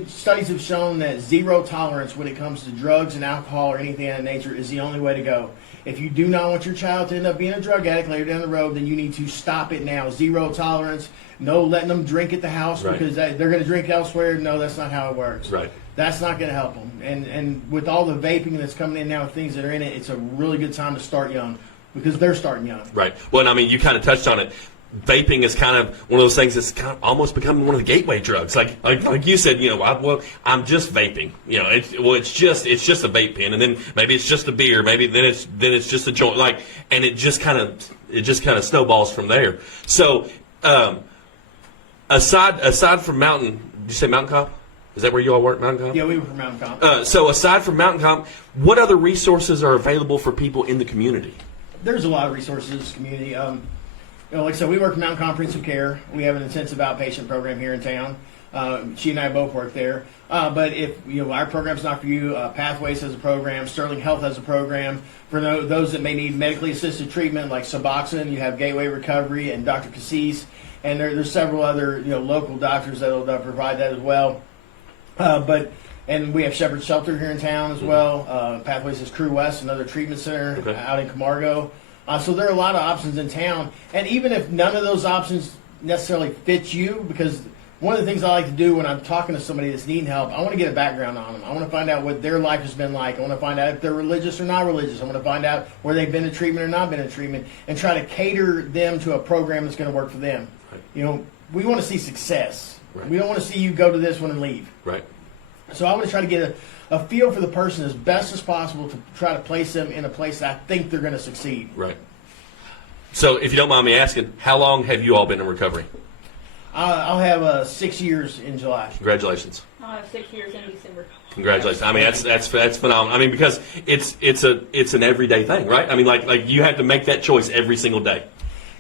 Studies have shown that zero tolerance when it comes to drugs and alcohol or anything of that nature is the only way to go. If you do not want your child to end up being a drug addict later down the road, then you need to stop it now. Zero tolerance. No letting them drink at the house because they're going to drink elsewhere. No, that's not how it works. Right. That's not going to help them. And with all the vaping that's coming in now, things that are in it, it's a really good time to start young because they're starting young. Right. Well, I mean, you kind of touched on it. Vaping is kind of one of those things that's kind of almost becoming one of the gateway drugs. Like you said, you know, I'm just vaping. You know, it's just a vape pen, and then maybe it's just a beer, maybe then it's just a joint. Like, and it just kind of snowballs from there. So, aside from Mountain, did you say Mountain Comp? Is that where you all work, Mountain Comp? Yeah, we were from Mountain Comp. So aside from Mountain Comp, what other resources are available for people in the community? There's a lot of resources in this community. You know, like I said, we work in Mountain Comprehensive Care. We have an intensive outpatient program here in town. She and I both work there. But if our program's not for you, Pathways has a program. Sterling Health has a program. For those that may need medically assisted treatment, like Suboxone, you have Gateway Recovery and Dr. Cassis. And there's several other local doctors that will provide that as well. And we have Shepherd's Shelter here in town as well. Pathways has Crew West, another treatment center out in Camargo. So there are a lot of options in town. And even if none of those options necessarily fit you, because one of the things I like to do when I'm talking to somebody that's needing help, I want to get a background on them. I want to find out what their life has been like. I want to find out if they're religious or not religious. I want to find out where they've been in treatment or not been in treatment, and try to cater them to a program that's going to work for them. Right. We want to see success. Right. We don't want to see you go to this one and leave. Right. So I want to try to get a feel for the person as best as possible to try to place them in a place that I think they're going to succeed. Right. So if you don't mind me asking, how long have you all been in recovery? I'll have 6 years in July. Congratulations. I'll have 6 years in December. Congratulations. I mean, that's phenomenal. I mean, because it's an everyday thing, right? I mean, like you have to make that choice every single day.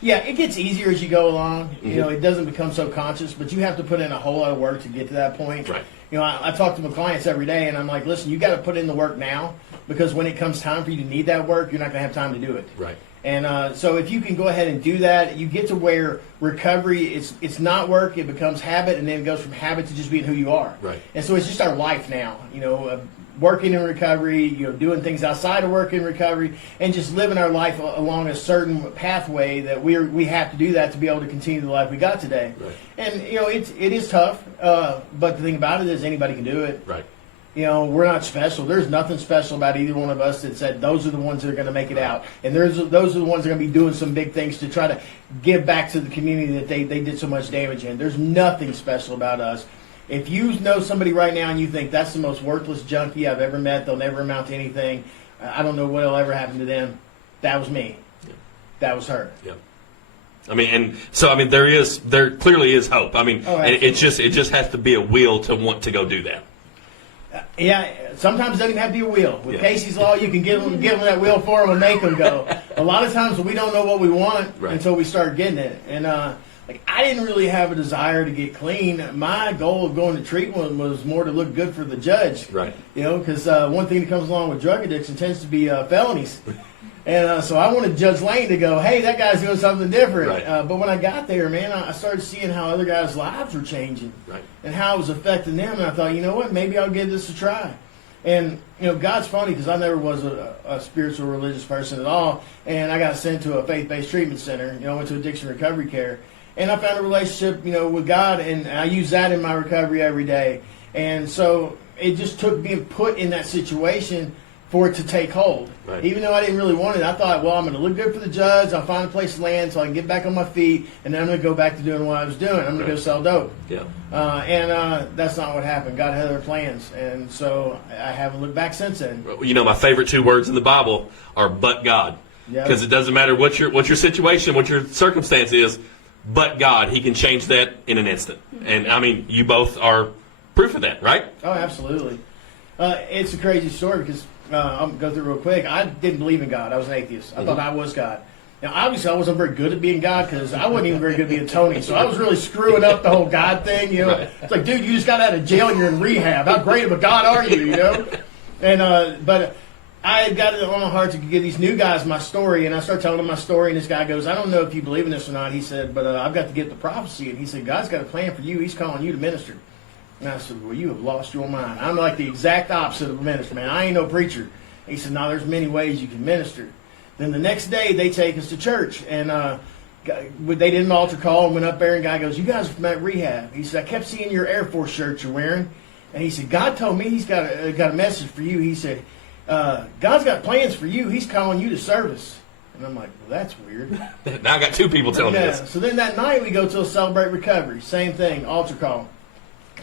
Yeah, it gets easier as you go along. You know, it doesn't become so conscious, but you have to put in a whole lot of work to get to that point. Right. You know, I talk to my clients every day, and I'm like, listen, you got to put in the work now, because when it comes time for you to need that work, you're not going to have time to do it. Right. And so if you can go ahead and do that, you get to where recovery, it's not work, it becomes habit, and then it goes from habit to just being who you are. Right. And so it's just our life now, you know, working in recovery, you know, doing things outside of work in recovery, and just living our life along a certain pathway that we have to do that to be able to continue the life we got today. Right. And, you know, it is tough, but the thing about it is anybody can do it. Right. You know, we're not special. There's nothing special about either one of us that said those are the ones that are going to make it out. And those are the ones that are going to be doing some big things to try to give back to the community that they did so much damage in. There's nothing special about us. If you know somebody right now and you think that's the most worthless junkie I've ever met, they'll never amount to anything, I don't know what will ever happen to them, that was me. Yeah. That was her. Yeah. I mean, and so I mean, there clearly is hope. I mean, it just has to be a will to want to go do that. Yeah, sometimes it doesn't even have to be a wheel. With Casey's Law, you can give them that wheel for them and make them go. A lot of times we don't know what we want until we start getting it. And like I didn't really have a desire to get clean. My goal of going to treatment was more to look good for the judge. Right. You know, because one thing that comes along with drug addiction tends to be felonies. And so I wanted Judge Lane to go, hey, that guy's doing something different. Right. But when I got there, man, I started seeing how other guys' lives were changing and how it was affecting them. And I thought, you know what, maybe I'll give this a try. And, you know, God's funny because I never was a spiritual religious person at all. And I got sent to a faith-based treatment center. You know, I went to addiction recovery care. And I found a relationship, you know, with God, and I use that in my recovery every day. And so it just took being put in that situation for it to take hold. Right. Even though I didn't really want it, I thought, well, I'm going to look good for the judge. I'll find a place to land so I can get back on my feet, and then I'm going to go back to doing what I was doing. I'm going to go sell dope. Yeah. And that's not what happened. God had other plans, and so I haven't looked back since then. You know, my favorite two words in the Bible are "but God," because it doesn't matter what your situation, what your circumstance is, but God, He can change that in an instant. And I mean, you both are proof of that, right? Oh, absolutely. It's a crazy story because. I'll go through real quick. I didn't believe in God. I was an atheist. I thought I was God. Now, obviously, I wasn't very good at being God because I wasn't even very good at being Tony. So I was really screwing up the whole God thing. You know, It's like, dude, you just got out of jail and you're in rehab. How great of a God are you? You know, and but I had got it on my heart to give these new guys my story, and I started telling them my story. And this guy goes, "I don't know if you believe in this or not." He said, "But I've got to get the prophecy." And he said, "God's got a plan for you. He's calling you to minister." And I said, "Well, you have lost your mind. I'm like the exact opposite of a minister, man. I ain't no preacher." He said, "No, there's many ways you can minister." Then the next day, they take us to church, and they did an altar call and went up there, and guy goes, "You guys are from that rehab." He said, "I kept seeing your Air Force shirt you're wearing." And he said, "God told me He's got a message for you." He said, "God's got plans for you. He's calling you to service." And I'm like, "Well, that's weird." Now I got two people telling me this. So then that night, we go to a Celebrate Recovery. Same thing, altar call.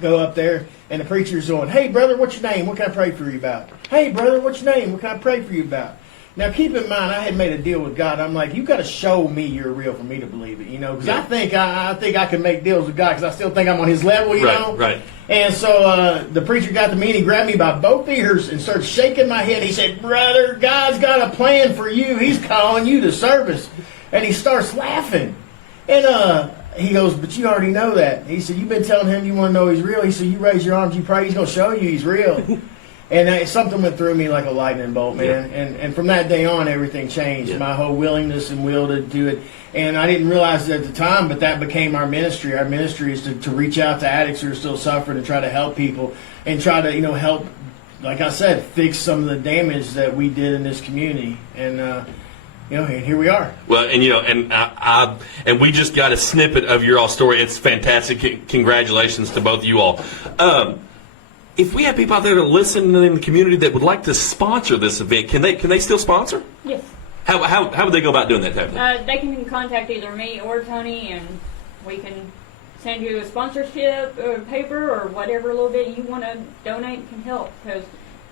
Go up there, and the preacher's going, "Hey, brother, what's your name? What can I pray for you about?" "Hey, brother, what's your name? What can I pray for you about?" Now, keep in mind, I had made a deal with God. I'm like, you got to show me you're real for me to believe it, you know, because I think I can make deals with God because I still think I'm on His level, you know. Right. And so the preacher got to me and he grabbed me by both ears and started shaking my head. He said, "Brother, God's got a plan for you. He's calling you to service." And he starts laughing. And he goes, "But you already know that." He said, "You've been telling him you want to know He's real." He said, "You raise your arms, you pray, He's going to show you He's real." And something went through me like a lightning bolt, man. And from that day on, everything changed. My whole willingness and will to do it. And I didn't realize it at the time, but that became our ministry. Our ministry is to reach out to addicts who are still suffering and try to help people and try to, you know, help, like I said, fix some of the damage that we did in this community. And, you know, here we are. Well, and you know, and we just got a snippet of your all story. It's fantastic. Congratulations to both of you all. If we have people out there that listen in the community that would like to sponsor this event, can they still sponsor? Yes. How would they go about doing that, Tabitha? They can contact either me or Tony, and we can send you a sponsorship or paper or whatever little bit you want to donate can help, because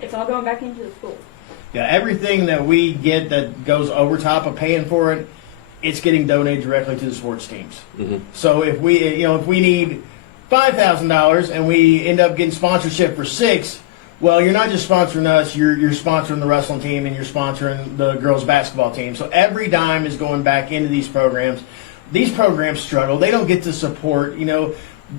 it's all going back into the school. Yeah, everything that we get that goes over top of paying for it, it's getting donated directly to the sports teams. Mm-hmm. So if we need $5,000 and we end up getting sponsorship for $6,000, Well, you're not just sponsoring us, you're sponsoring the wrestling team and you're sponsoring the girls basketball team. So every dime is going back into these programs. These programs struggle. They don't get the support.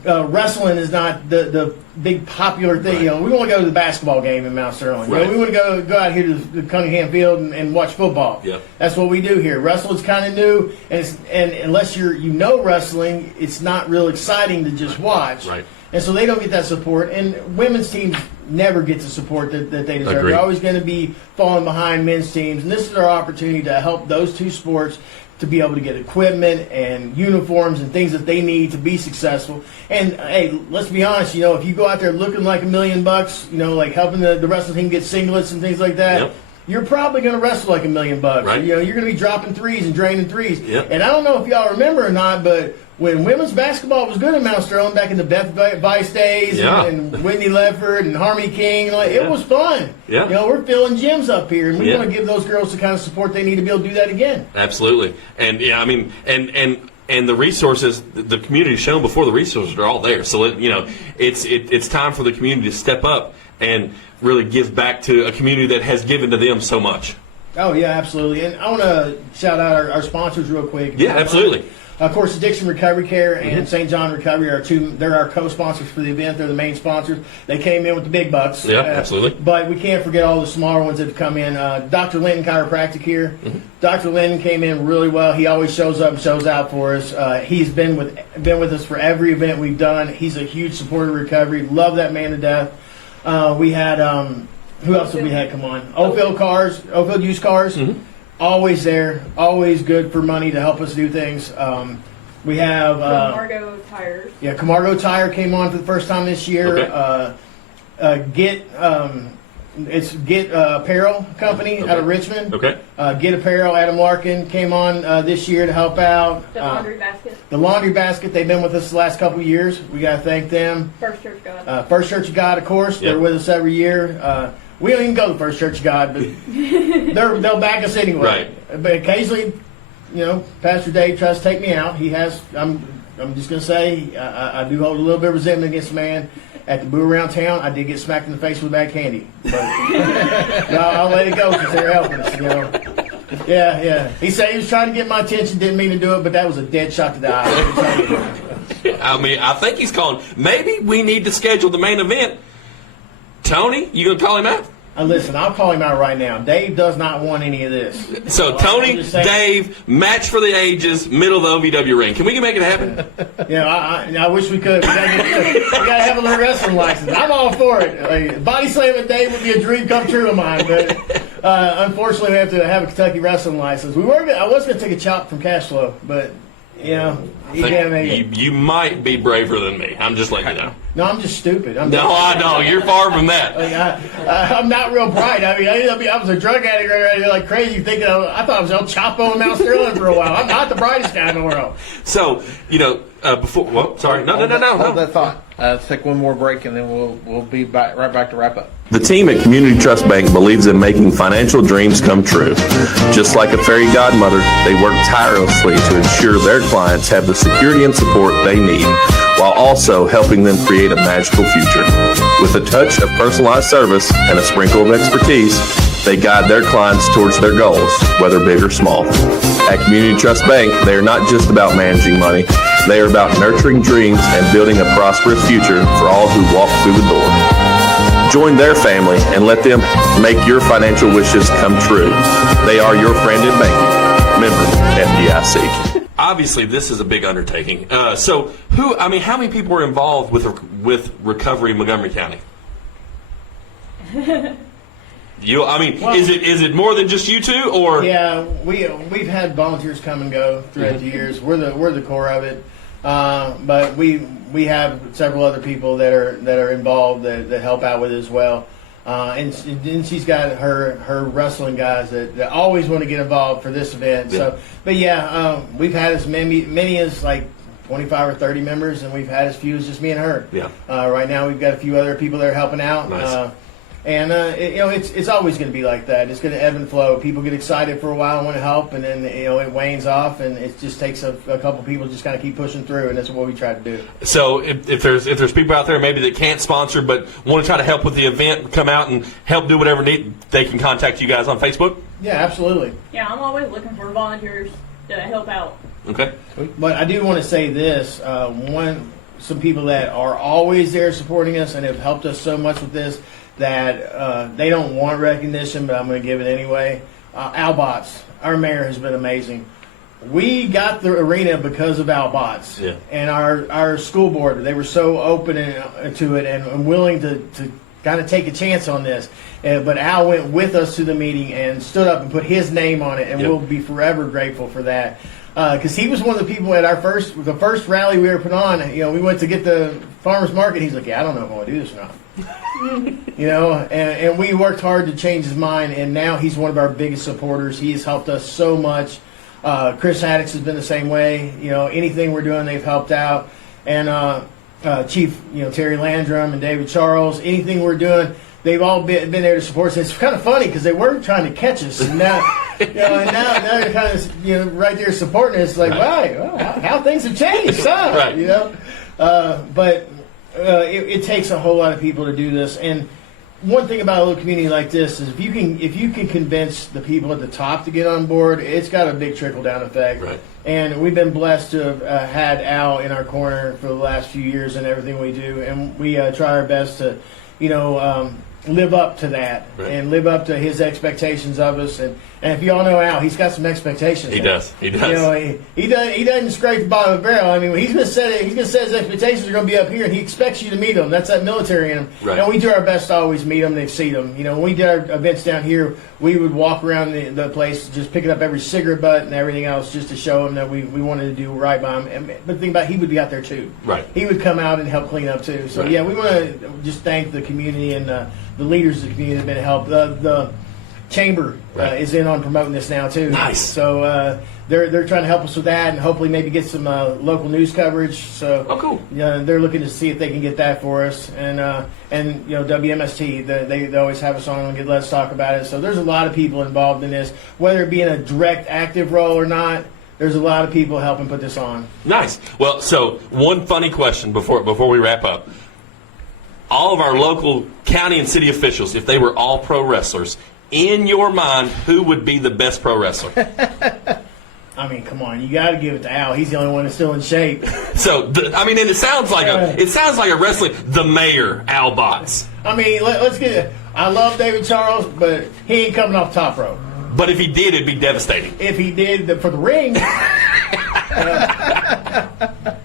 Wrestling is not the big popular thing. Right. We want to go to the basketball game in Mount Sterling. Right. We want to go out here to the Cunningham Field and watch football. Yep. That's what we do here. Wrestling's kind of new, and unless you know wrestling, it's not real exciting to just watch. Right. And so they don't get that support. And women's teams never get the support that they deserve. Agreed. They're always going to be falling behind men's teams. And this is our opportunity to help those two sports to be able to get equipment and uniforms and things that they need to be successful. And, hey, let's be honest, if you go out there looking like $1 million, like helping the wrestling team get singlets and things like that, Yep. you're probably going to wrestle like $1 million. Right. You're going to be dropping threes and draining threes. Yep. And I don't know if y'all remember or not, but when women's basketball was good in Mount Sterling back in the Beth Vice days Yeah. and Whitney Ledford and Harmony King, it was fun. Yeah. We're filling gyms up here, and we Yeah. want to give those girls the kind of support they need to be able to do that again. Absolutely. And yeah, I mean, and the resources, the community shown before, the resources are all there. So it's time for the community to step up and really give back to a community that has given to them so much. Oh, yeah, absolutely. And I want to shout out our sponsors real quick. Yeah, absolutely. Of course, Addiction Recovery Care and St. John Recovery are they're our co-sponsors for the event. They're the main sponsors. They came in with the big bucks. Yeah, absolutely. But we can't forget all the smaller ones that have come in. Dr. Linton Chiropractic here. Mm-hmm. Dr. Linton came in really well. He always shows up and shows out for us. He's been with us for every event we've done. He's a huge supporter of recovery. Love that man to death. We had, who else did we have come on? Oakville Used Cars. Mm-hmm. Always there, always good for money to help us do things. We have Camargo Tires. Yeah, Camargo Tire came on for the first time this year. Okay. Get Apparel Company out of Richmond. Okay. Get Apparel, Adam Larkin came on this year to help out. The Laundry Basket. The Laundry Basket, they've been with us the last couple of years. We got to thank them. First Church God. First Church of God, of course. Yep. They're with us every year. We don't even go to First Church of God, but they'll back us anyway. Right. But occasionally, Pastor Dave tries to take me out. He has. I'm just going to say I do hold a little bit of resentment against the man. At the Boo Around Town, I did get smacked in the face with bad candy. But I'll let it go because they're helping us, Yeah. He said he was trying to get my attention, didn't mean to do it, but that was a dead shot to the eye. I mean, I think he's calling. Maybe we need to schedule the main event. Tony, you going to call him out? Listen, I'll call him out right now. Dave does not want any of this. So, Tony, Dave, match for the ages, middle of the OVW ring. Can we make it happen? Yeah, I wish we could. We got to have a little wrestling license. I'm all for it. Body slamming Dave would be a dream come true of mine, but unfortunately we have to have a Kentucky wrestling license. I was going to take a chop from Cash Flow, but he can't make it. You might be braver than me. I'm just letting you know. No, I'm just stupid. I know. You're far from that. I'm not real bright. I was a drug addict right here like crazy, thinking I thought I was El Chapo in Mount Sterling for a while. I'm not the brightest guy in the world. So, before. Well, sorry. No. Hold that thought. Let's take one more break, and then we'll be right back to wrap up. The team at Community Trust Bank believes in making financial dreams come true. Just like a fairy godmother, they work tirelessly to ensure their clients have the security and support they need, while also helping them create a magical future. With a touch of personalized service and a sprinkle of expertise, they guide their clients towards their goals, whether big or small. At Community Trust Bank, they are not just about managing money, they are about nurturing dreams and building a prosperous future for all who walk through the door. Join their family and let them make your financial wishes come true. They are your friend in banking. Member FDIC. Obviously, this is a big undertaking. So, how many people were involved with Recovery Montgomery County? Is it more than just you two, or? Yeah, we've had volunteers come and go throughout the years. We're the core of it, but we have several other people that are involved that help out with it as well. And she's got her wrestling guys that always want to get involved for this event. Yeah. So, but we've had as many as like 25 or 30 members, and we've had as few as just me and her. Yeah. Right now, we've got a few other people that are helping out. Nice. And it's always going to be like that. It's going to ebb and flow. People get excited for a while and want to help, and then it wanes off, and it just takes a couple people just kind of keep pushing through, and that's what we try to do. So if there's people out there maybe that can't sponsor but want to try to help with the event, come out and help do whatever need, they can contact you guys on Facebook. Yeah, absolutely. Yeah, I'm always looking for volunteers to help out. Okay. But I do want to say this: some people that are always there supporting us and have helped us so much with this that they don't want recognition, but I'm going to give it anyway. Al Botts, our mayor, has been amazing. We got the arena because of Al Botts. Yeah. And our school board, they were so open to it and willing to kind of take a chance on this. But Al went with us to the meeting and stood up and put his name on it, and we'll be forever grateful for that. Because he was one of the people at the first rally we ever put on. We went to get the farmers market. He's like, "Yeah, I don't know if I want to do this or not." And we worked hard to change his mind, and now he's one of our biggest supporters. He has helped us so much. Chris Haddix has been the same way. Anything we're doing, they've helped out. And Chief, Terry Landrum and David Charles, anything we're doing, they've all been there to support us. It's kind of funny because they weren't trying to catch us, and now, and now they're kind of, right there supporting us. Like, wow, how things have changed, huh? Right. But it takes a whole lot of people to do this. And one thing about a little community like this is if you can convince the people at the top to get on board, it's got a big trickle down effect. Right. And we've been blessed to have had Al in our corner for the last few years and everything we do, and we try our best to, live up to that and live up to his expectations of us. And if you all know Al, he's got some expectations. He does. He doesn't scrape the bottom of the barrel. I mean, he's going to set his expectations are going to be up here, and he expects you to meet them. That's that military in him. Right. And we do our best to always meet them and exceed them. When we did our events down here, we would walk around the place just picking up every cigarette butt and everything else just to show him that we wanted to do right by him. But the thing about it, he would be out there too. Right. He would come out and help clean up too. So we want to just thank the community and the leaders of the community that have been helped. The chamber is in on promoting this now too. Nice. So they're trying to help us with that and hopefully maybe get some local news coverage. So cool. They're looking to see if they can get that for us. And WMST, they always have us on and let us talk about it. So there's a lot of people involved in this, whether it be in a direct active role or not. There's a lot of people helping put this on. Nice. Well, so one funny question before we wrap up. All of our local county and city officials, if they were all pro wrestlers, in your mind, who would be the best pro wrestler? I mean, come on, you got to give it to Al. He's the only one that's still in shape. So, and it sounds like a wrestling. The mayor, Al Botts. I mean, let's get it. I love David Charles, but he ain't coming off top rope. But if he did, it'd be devastating. If he did for the ring.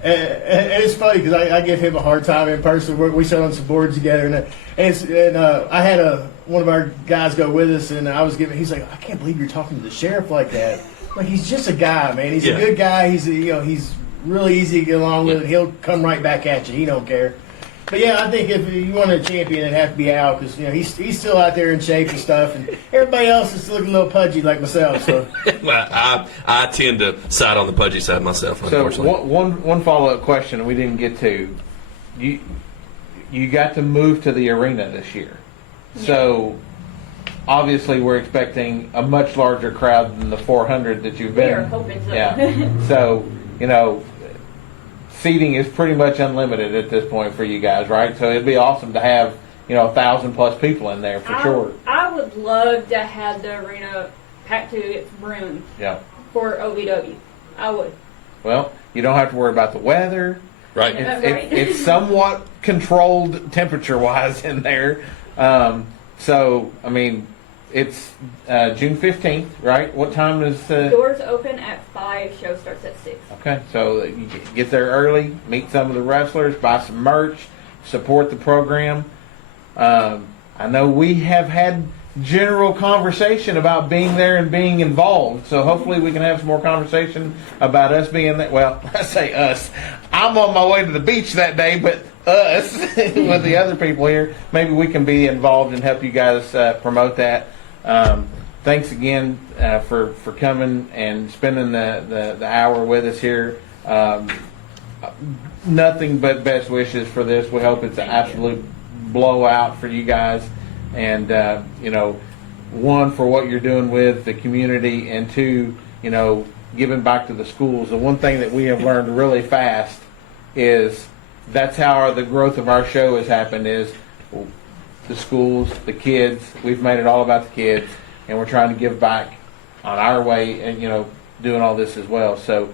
And it's funny because I give him a hard time in person. We sat on some boards together, and I had one of our guys go with us, and he's like, "I can't believe you're talking to the sheriff like that." Like, he's just a guy, man. He's a good guy. He's really easy to get along with. He'll come right back at you. He don't care. But I think if you want a champion, it'd have to be Al because he's still out there in shape and stuff, and everybody else is looking a little pudgy like myself. So I tend to side on the pudgy side myself. Unfortunately. So one follow-up question we didn't get to. You got to move to the arena this year, so obviously we're expecting a much larger crowd than the 400 that you've been. We are hoping so. Yeah. So seating is pretty much unlimited at this point for you guys, right? So it'd be awesome to have 1,000+ people in there for sure. I would love to have the arena packed to its brim. Yeah. For OVW, I would. Well, you don't have to worry about the weather. Right. It's somewhat controlled temperature-wise in there. So I mean, it's June 15th, right? What time is doors open at 5? Show starts at 6. Okay, so you get there early, meet some of the wrestlers, buy some merch, support the program. I know we have had general conversation about being there and being involved, so hopefully we can have some more conversation about us being there. Well, I say us. I'm on my way to the beach that day, but us with the other people here, maybe we can be involved and help you guys promote that. Thanks again for coming and spending the hour with us here. Nothing but best wishes for this. We hope it's an absolute blowout for you guys. And one, for what you're doing with the community, and two, giving back to the schools. The one thing that we have learned really fast is that's how the growth of our show has happened, is the schools, the kids. We've made it all about the kids, and we're trying to give back on our way, and doing all this as well. So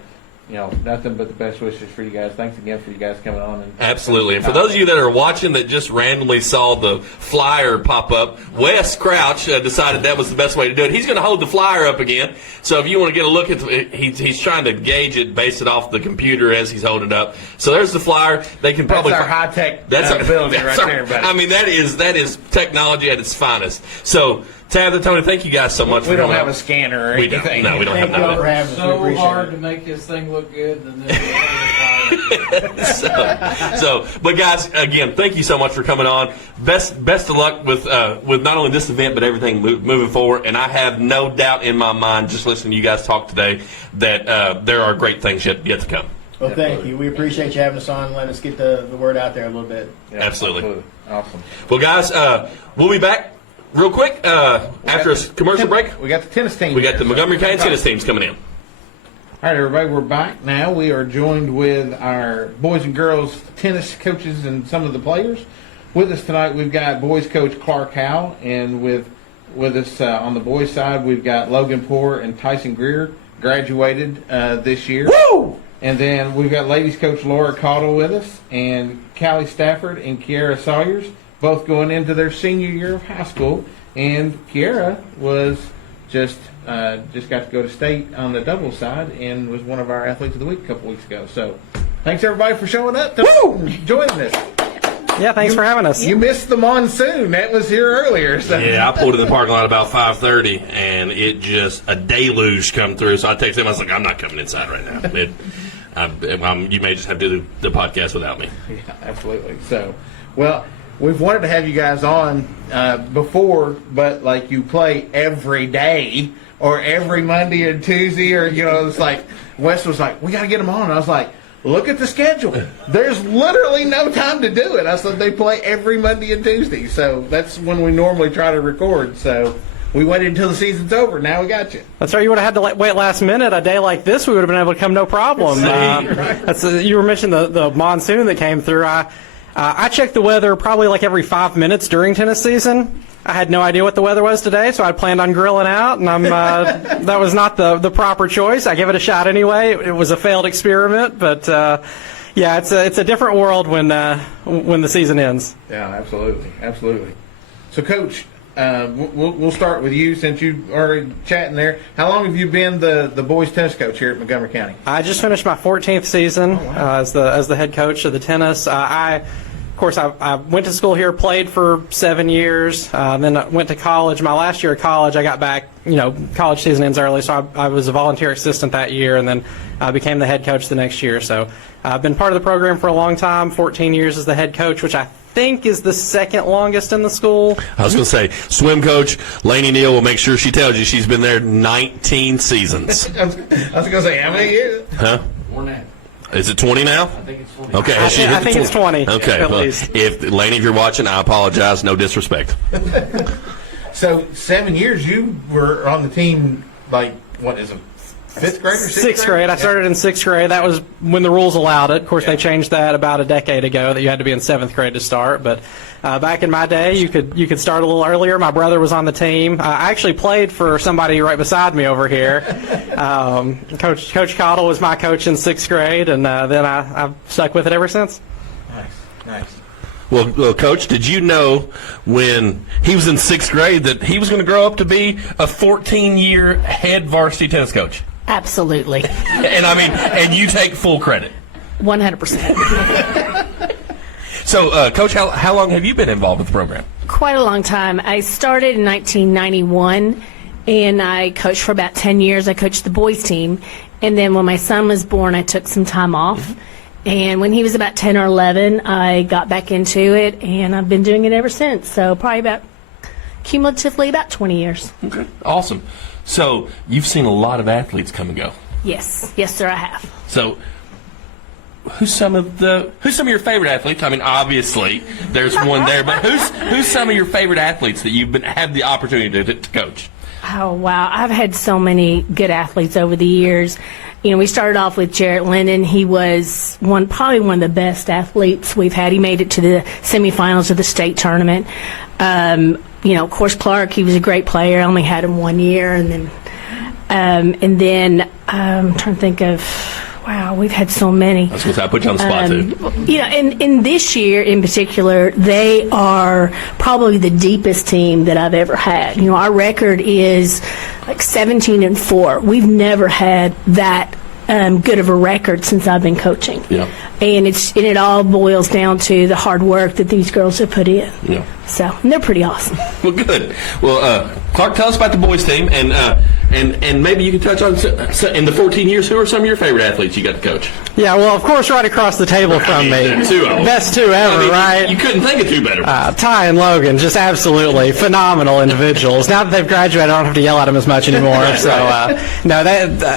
nothing but the best wishes for you guys. Thanks again for you guys coming on. Absolutely. And for those of you that are watching that just randomly saw the flyer pop up, Wes Crouch decided that was the best way to do it. He's going to hold the flyer up again. So if you want to get a look at he's trying to gauge it, base it off the computer as he's holding it up. So there's the flyer. They can probably that's our high-tech ability right there, buddy. I mean, that is technology at its finest. So Tabitha, Tony, thank you guys so much for coming. We don't have a scanner or anything. No, we don't have that. So hard to make this thing look good, and then but guys, again, thank you so much for coming on. Best of luck with not only this event but everything moving forward. And I have no doubt in my mind, just listening to you guys talk today, that there are great things yet to come. Well, thank you. We appreciate you having us on and letting us get the word out there a little bit. Yeah, absolutely. Awesome. Well, guys, we'll be back real quick after a commercial break. We got the tennis team. We got the Montgomery County tennis teams coming in. All right, everybody, we're back now. We are joined with our boys and girls tennis coaches and some of the players. With us tonight, we've got boys coach Clark Howell, and with us on the boys side, we've got Logan Poer and Tyson Greer, graduated this year. Woo! And then we've got ladies coach Laura Caudill with us, and Callie Stafford and Kierra Salyers, both going into their senior year of high school. And Kierra was just got to go to state on the doubles side and was one of our athletes of the week a couple weeks ago. So thanks everybody for showing up and joining us. Yeah, thanks for having us. You missed the monsoon. That was here earlier. So. Yeah, I pulled in the parking lot about 5:30, and it just, a deluge come through. So I texted him, I was like, I'm not coming inside right now. You may just have to do the podcast without me. Yeah, absolutely. So, well, we've wanted to have you guys on before, but like you play every day or every Monday and Tuesday, or it's like Wes was like, we got to get them on. And I was like, look at the schedule. There's literally no time to do it. I said they play every Monday and Tuesday, so that's when we normally try to record. So we waited until the season's over. Now we got you. That's right. You would have had to wait last minute. A day like this, we would have been able to come no problem. You were mentioning the monsoon that came through. I checked the weather probably like every 5 minutes during tennis season. I had no idea what the weather was today, so I planned on grilling out, and that was not the proper choice. I gave it a shot anyway. It was a failed experiment, but yeah, it's a different world when the season ends. Yeah, absolutely. So, Coach, we'll start with you since you already chatting there. How long have you been the boys tennis coach here at Montgomery County? I just finished my 14th season as the head coach of the tennis. Of course, I went to school here, played for 7 years, then I went to college. My last year of college, I got back, college season ends early, so I was a volunteer assistant that year, and then I became the head coach the next year. So I've been part of the program for a long time, 14 years as the head coach, which I think is the second longest in the school. I was going to say, swim coach Lainey Neal will make sure she tells you she's been there 19 seasons. I was going to say, how many years? Huh? More than that. Is it 20 now? I think it's 20. Okay, I think it's 20. Okay, well, if Lainey, if you're watching, I apologize. No disrespect. So 7 years, you were on the team. Like, what is it? Fifth grade or sixth grade? I started in sixth grade. That was when the rules allowed it. Of course, they changed that about a decade ago, that you had to be in seventh grade to start. But back in my day, you could start a little earlier. My brother was on the team. I actually played for somebody right beside me over here. Coach Caudill was my coach in sixth grade, and then I've stuck with it ever since. Nice. Well, Coach, did you know when he was in sixth grade that he was going to grow up to be a 14-year head varsity tennis coach? Absolutely. And you take full credit. 100%. So, Coach, how long have you been involved with the program? Quite a long time. I started in 1991, and I coached for about 10 years. I coached the boys team, and then when my son was born, I took some time off. And when he was about 10 or 11, I got back into it, and I've been doing it ever since. So probably cumulatively about 20 years. Okay, awesome. So you've seen a lot of athletes come and go. Yes, sir, I have. So who's some of your favorite athletes? I mean, obviously there's one there, but who's some of your favorite athletes that you've had the opportunity to coach? Oh, wow. I've had so many good athletes over the years. You know, we started off with Jarrett Linden. He was probably one of the best athletes we've had. He made it to the semifinals of the state tournament. You know, of course, Clark, he was a great player. I only had him 1 year. And then I'm trying to think of, wow, we've had so many. I was going to say, I put you on the spot, too. You know, in this year in particular, they are probably the deepest team that I've ever had. You know, our record is like 17-4. We've never had that good of a record since I've been coaching. Yeah. And it all boils down to the hard work that these girls have put in. Yeah. So, and they're pretty awesome. Well, good. Well, Clark, tell us about the boys' team, and maybe you can touch on, in the 14 years, who are some of your favorite athletes you got to coach? Yeah, well, of course, right across the table from me. Two of them. Best two ever, right? You couldn't think of two better. Ty and Logan, just absolutely phenomenal individuals. Now that they've graduated, I don't have to yell at them as much anymore. So, no,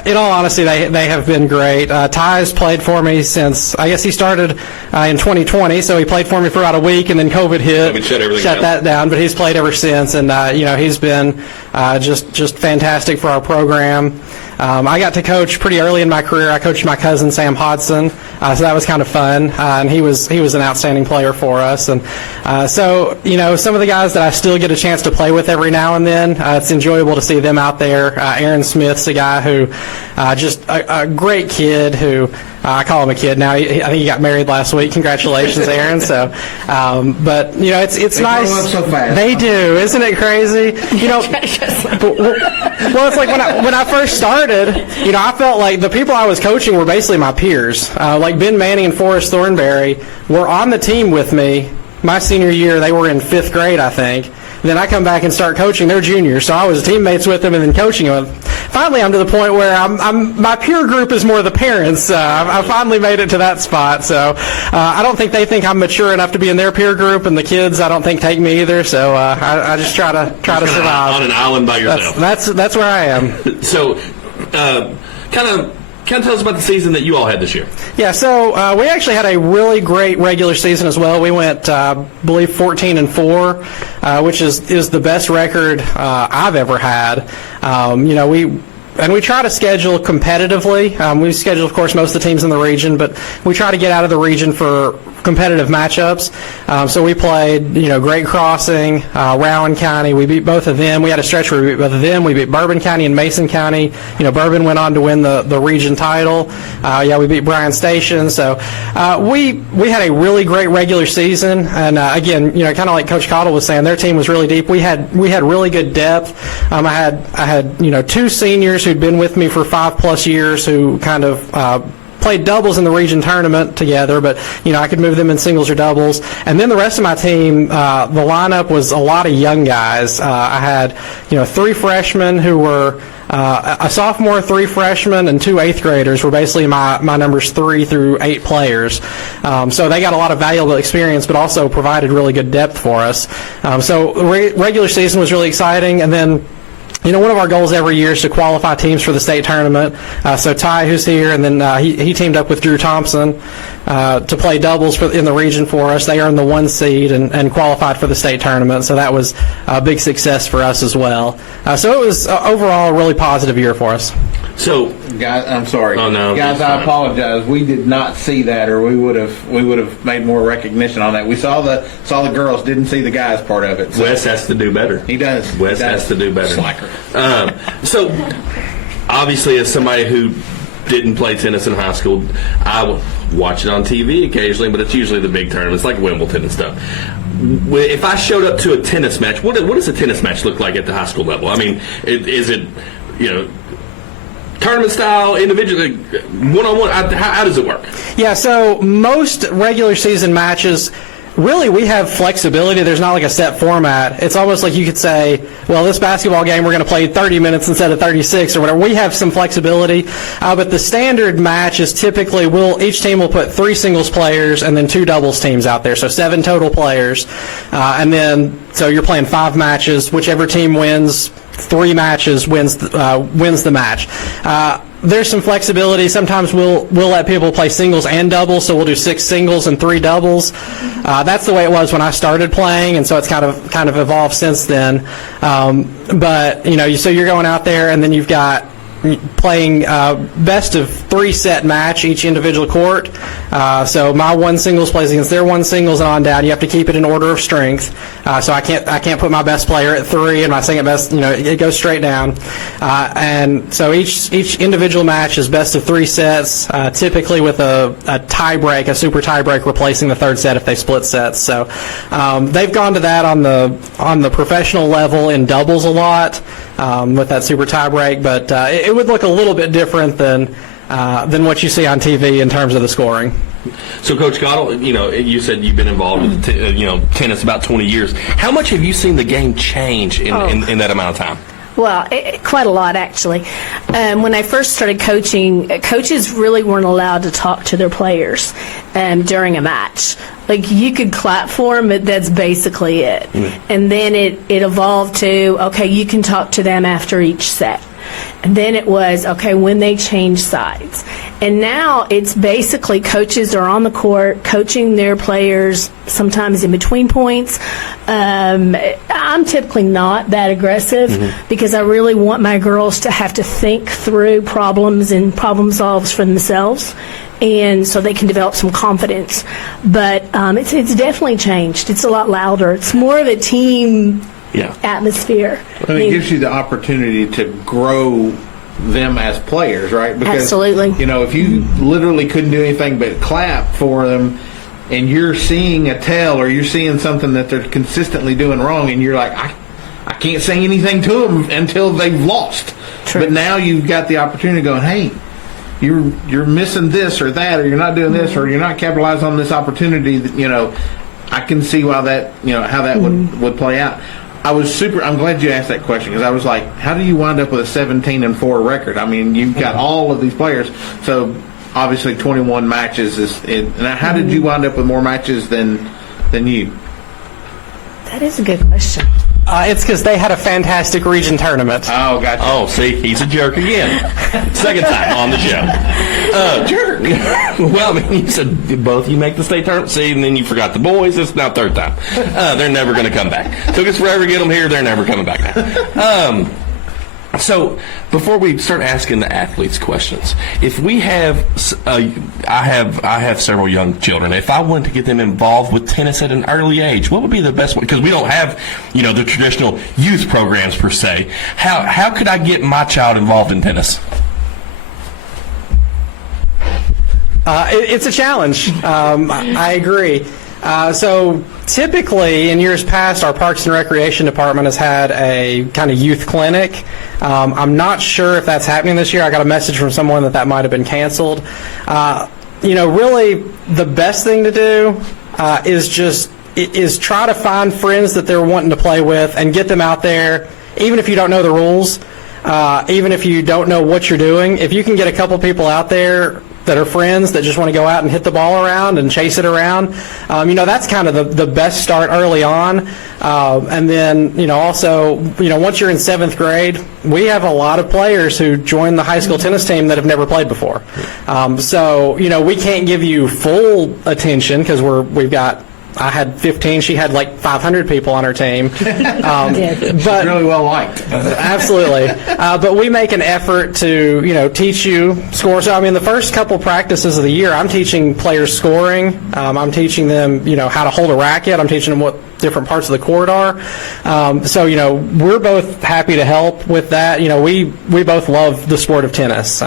in all honesty, they have been great. Ty's played for me since, I guess he started in 2020, so he played for me for about a week, and then COVID hit. Shut that down, but he's played ever since, and you know, he's been just fantastic for our program. I got to coach pretty early in my career. I coached my cousin Sam Hodson, so that was kind of fun, and he was an outstanding player for us. And so, you know, some of the guys that I still get a chance to play with every now and then, it's enjoyable to see them out there. Aaron Smith's a guy who just a great kid who. I call him a kid now. I think he got married last week. Congratulations, Aaron. So, but you know, it's nice. Grow up so fast. They do, isn't it crazy? You know, well, it's like when I first started. You know, I felt like the people I was coaching were basically my peers. Like Ben Manning and Forrest Thornberry were on the team with me my senior year. They were in 5th grade, I think. Then I come back and start coaching their juniors, so I was teammates with them and then coaching them. Finally, I'm to the point where my peer group is more the parents. I finally made it to that spot, so I don't think they think I'm mature enough to be in their peer group, and the kids I don't think take me either. So I just try to survive on an island by yourself. That's where I am. So, kind of tell us about the season that you all had this year. Yeah, so we actually had a really great regular season as well. We went, I believe, 14-4, which is the best record I've ever had. You know, we try to schedule competitively. We schedule, of course, most of the teams in the region, but we try to get out of the region for competitive matchups. So we played, you know, Great Crossing, Rowan County. We beat both of them. We had a stretch where we beat both of them. We beat Bourbon County and Mason County. You know, Bourbon went on to win the region title. We beat Bryan Station. So we had a really great regular season. And again, you know, kind of like Coach Caudill was saying, their team was really deep. We had really good depth. I had you know, 2 seniors who'd been with me for 5+ years who kind of played doubles in the region tournament together, but you know, I could move them in singles or doubles. And then the rest of my team, the lineup was a lot of young guys. I had, you know, 3 freshmen who were a sophomore, 3 freshmen, and 2 8th graders were basically my numbers 3 through 8 players. So they got a lot of valuable experience, but also provided really good depth for us. So the regular season was really exciting, and then, you know, one of our goals every year is to qualify teams for the state tournament. So Ty, who's here, and then he teamed up with Drew Thompson to play doubles in the region for us. They earned the 1 seed and qualified for the state tournament. So that was a big success for us as well. So it was overall a really positive year for us. So, guys, I'm sorry. Oh no, guys, I apologize. We did not see that, or we would have made more recognition on that. We saw the girls, didn't see the guys part of it. So. Wes has to do better. He does. Wes has to do better. Slacker. So, obviously, as somebody who didn't play tennis in high school, I watch it on TV occasionally, but it's usually the big tournaments like Wimbledon and stuff. If I showed up to a tennis match, what does a tennis match look like at the high school level? I mean, is it, you know, tournament style, individual, one-on-one? How does it work? Yeah, so most regular season matches, really, we have flexibility. There's not like a set format. It's almost like you could say, well, this basketball game we're going to play 30 minutes instead of 36 or whatever. We have some flexibility, but the standard match is typically each team will put 3 singles players and then 2 doubles teams out there, so 7 total players. And then, so you're playing 5 matches. Whichever team wins 3 matches wins the match. there's some flexibility. Sometimes we'll let people play singles and doubles, so we'll do 6 singles and 3 doubles. That's the way it was when I started playing, and so it's kind of evolved since then. But so you're going out there, and then you've got playing best of 3 set match each individual court. So my one singles plays against their one singles and on down. You have to keep it in order of strength. So I can't put my best player at 3 and my second best. It goes straight down. And so each individual match is best of 3 sets, typically with a tie break, a super tie break, replacing the third set if they split sets. So they've gone to that on the professional level in doubles a lot. With that super tie break, but it would look a little bit different than what you see on TV in terms of the scoring. So, Coach Caudill, you said you've been involved with tennis about 20 years. How much have you seen the game change in that amount of time? Well, quite a lot, actually. When I first started coaching, coaches really weren't allowed to talk to their players during a match. Like, you could clap for them, but that's basically it. And then it evolved to, okay, you can talk to them after each set. And then it was, okay, when they change sides. And now it's basically coaches are on the court coaching their players, sometimes in between points. I'm typically not that aggressive because I really want my girls to have to think through problems and problem solves for themselves, and so they can develop some confidence. But it's definitely changed. It's a lot louder. It's more of a team atmosphere. Well, it gives you the opportunity to grow them as players, right? Because, absolutely. If you literally couldn't do anything but clap for them, and you're seeing a tell or you're seeing something that they're consistently doing wrong, and you're like, I can't say anything to them until they've lost. True. But now you've got the opportunity going, hey, you're missing this or that, or you're not doing this, or you're not capitalizing on this opportunity. That I can see why that how that would play out. I'm glad you asked that question, because I was like, how do you wind up with a 17-4 record? I mean, you've got all of these players, so obviously 21 matches now, how did you wind up with more matches than you? That is a good question. It's because they had a fantastic region tournament. Oh, gotcha. Oh, see, he's a jerk again. Second time on the show. Jerk. Well, you said both you make the state tournament, see, and then you forgot the boys. It's now third time. They're never going to come back. Took us forever to get them here. They're never coming back now. So before we start asking the athletes questions, if we have, I have several young children. If I wanted to get them involved with tennis at an early age, what would be the best way? Because we don't have, the traditional youth programs per se. How could I get my child involved in tennis? It's a challenge. I agree. So typically, in years past, our Parks and Recreation Department has had a kind of youth clinic. I'm not sure if that's happening this year. I got a message from someone that might have been canceled. Really, the best thing to do is try to find friends that they're wanting to play with and get them out there, even if you don't know the rules, even if you don't know what you're doing. If you can get a couple people out there that are friends that just want to go out and hit the ball around and chase it around, that's kind of the best start early on. And then, also, once you're in 7th grade, we have a lot of players who join the high school tennis team that have never played before. So, we can't give you full attention because I had 15. She had like 500 people on her team. But she's really well liked. Absolutely. But we make an effort to, teach you score. So, the first couple practices of the year, I'm teaching players scoring. I'm teaching them, how to hold a racket. I'm teaching them what different parts of the court are. So, we're both happy to help with that. We both love the sport of tennis.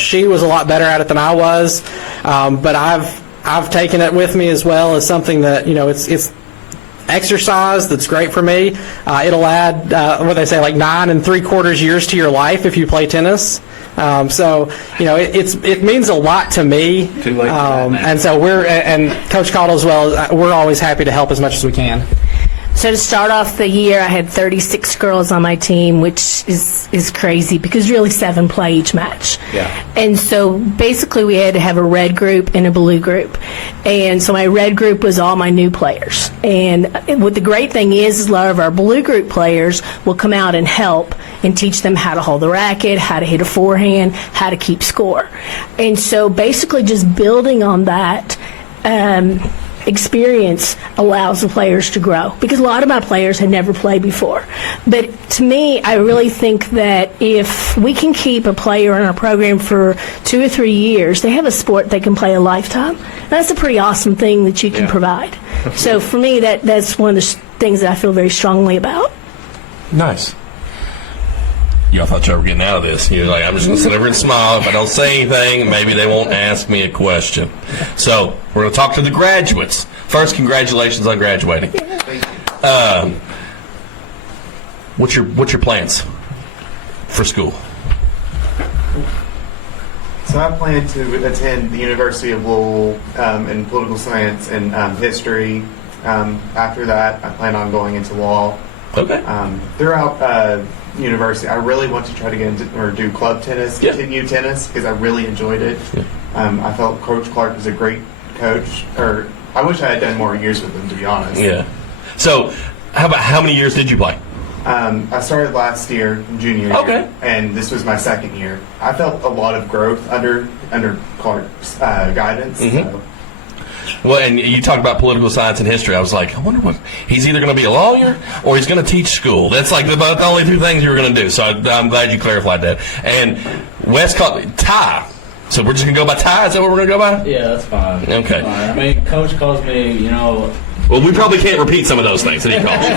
She was a lot better at it than I was, but I've taken it with me as well as something that, it's exercise that's great for me. It'll add, what they say, like 9 3/4 years to your life if you play tennis. So, it means a lot to me. Too late for that, and so and Coach Caudill as well, we're always happy to help as much as we can. So to start off the year, I had 36 girls on my team, which is crazy because really 7 play each match. Yeah. And so basically we had to have a red group and a blue group. And so my red group was all my new players. And what the great thing is a lot of our blue group players will come out and help and teach them how to hold the racket, how to hit a forehand, how to keep score. And so basically just building on that experience allows the players to grow, because a lot of my players had never played before. But to me, I really think that if we can keep a player in our program for 2 or 3 years, they have a sport they can play a lifetime. That's a pretty awesome thing that you can provide. So for me, that's one of the things that I feel very strongly about. Nice. Y'all thought y'all were getting out of this. You're like, I'm just going to sit over and smile. If I don't say anything, maybe they won't ask me a question. So we're going to talk to the graduates. First, congratulations on graduating. What's your plans for school? So I plan to attend the University of Louisville in political science and history. After that, I plan on going into law. Okay. Throughout university, I really want to try to get into or do club tennis, continue tennis, because I really enjoyed it. I felt Coach Clark was a great coach. Or I wish I had done more years with him, to be honest. Yeah. So how many years did you play? I started last year, junior year, and this was my second year. I felt a lot of growth under Clark's guidance. So. Well, and you talked about political science and history. I was like, I wonder what he's either going to be a lawyer or he's going to teach school. That's like the only two things you were going to do. So I'm glad you clarified that. And Wes called Ty. So we're just going to go by Ty? Is that what we're going to go by? Yeah, that's fine. Okay. That's fine. I mean, Coach calls me, Well, we probably can't repeat some of those things that he calls you.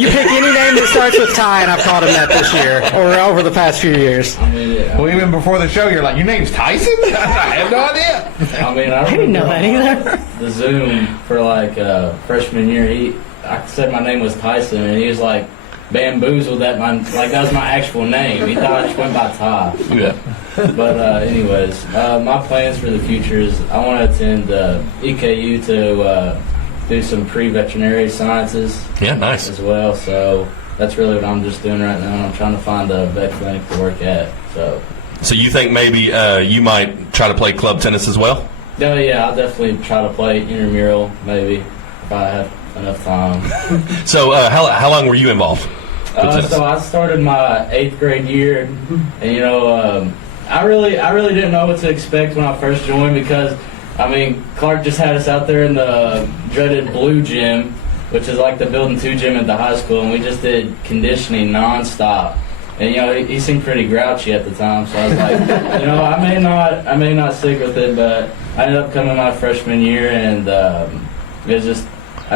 You pick any name that starts with Ty, and I've called him that this year or over the past few years. I mean, Well, even before the show, you're like, your name's Tyson? I have no idea. I mean, I didn't know that either. The Zoom for freshman year, I said my name was Tyson, and he was like bamboozled that that was my actual name. He thought I just went by Ty. Yeah. But anyways, my plans for the future is I want to attend EKU to do some pre-veterinary sciences. Yeah, nice. As well. So that's really what I'm just doing right now. I'm trying to find a vet clinic to work at. So you think maybe you might try to play club tennis as well? Oh yeah, I'll definitely try to play intramural maybe if I have enough time. So how long were you involved? So I started my 8th grade year, and I really didn't know what to expect when I first joined, because I mean Clark just had us out there in the dreaded blue gym, which is like the Building 2 gym at the high school, and we just did conditioning nonstop. And he seemed pretty grouchy at the time, so I was like, I may not stick with it, but I ended up coming my freshman year, and I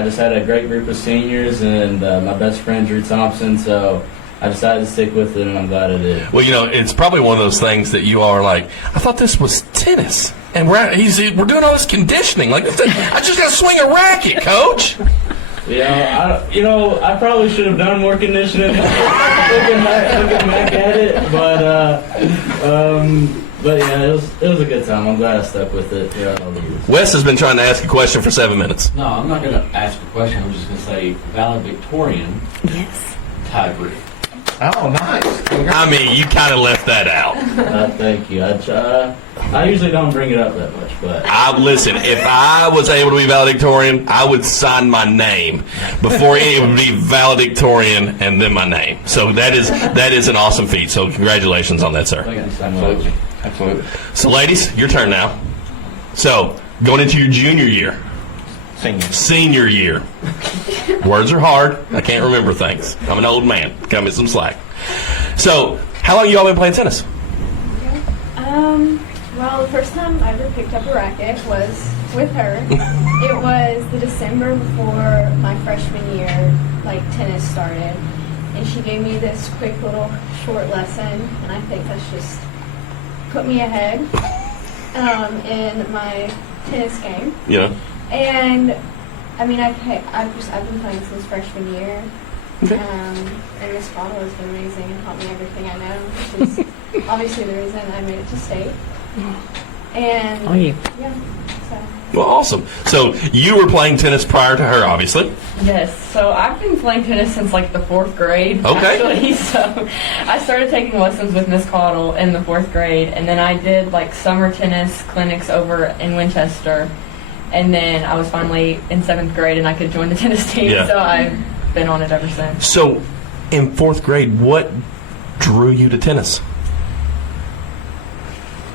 just had a great group of seniors, and my best friend Drew Thompson, so I decided to stick with it, and I'm glad I did. Well, it's probably one of those things that you are like, I thought this was tennis, and we're doing all this conditioning. Like, I just got to swing a racket, coach. I probably should have done more conditioning looking back at it, but yeah, it was a good time. I'm glad I stuck with it throughout all the years. Wes has been trying to ask a question for 7 minutes. No, I'm not going to ask a question. I'm just going to say valedictorian. Yes. Tiebreaker. Oh, nice. I mean, you kind of left that out. Thank you. I usually don't bring it up that much, but listen, if I was able to be valedictorian, I would sign my name before it would be valedictorian and then my name. So that is an awesome feat. So congratulations on that, sir. Absolutely. So, ladies, your turn now. So, going into your junior year. Senior year. Words are hard. I can't remember things. I'm an old man. Cut me some slack. So, how long have you all been playing tennis? Well, the first time I ever picked up a racket was with her. It was the December before my freshman year, tennis started. And she gave me this quick little short lesson, and I think that's just put me ahead in my tennis game. Yeah. And I mean, I've been playing since freshman year. Okay. And Miss Caudill has been amazing and taught me everything I know, which is obviously the reason I made it to state. And yeah, so. Well, awesome. So you were playing tennis prior to her, obviously. Yes. So I've been playing tennis since the 4th grade. Okay. Actually, so I started taking lessons with Miss Caudill in the 4th grade, and then I did summer tennis clinics over in Winchester, and then I was finally in 7th grade and I could join the tennis team. Yeah. So I've been on it ever since. So in 4th grade, what drew you to tennis?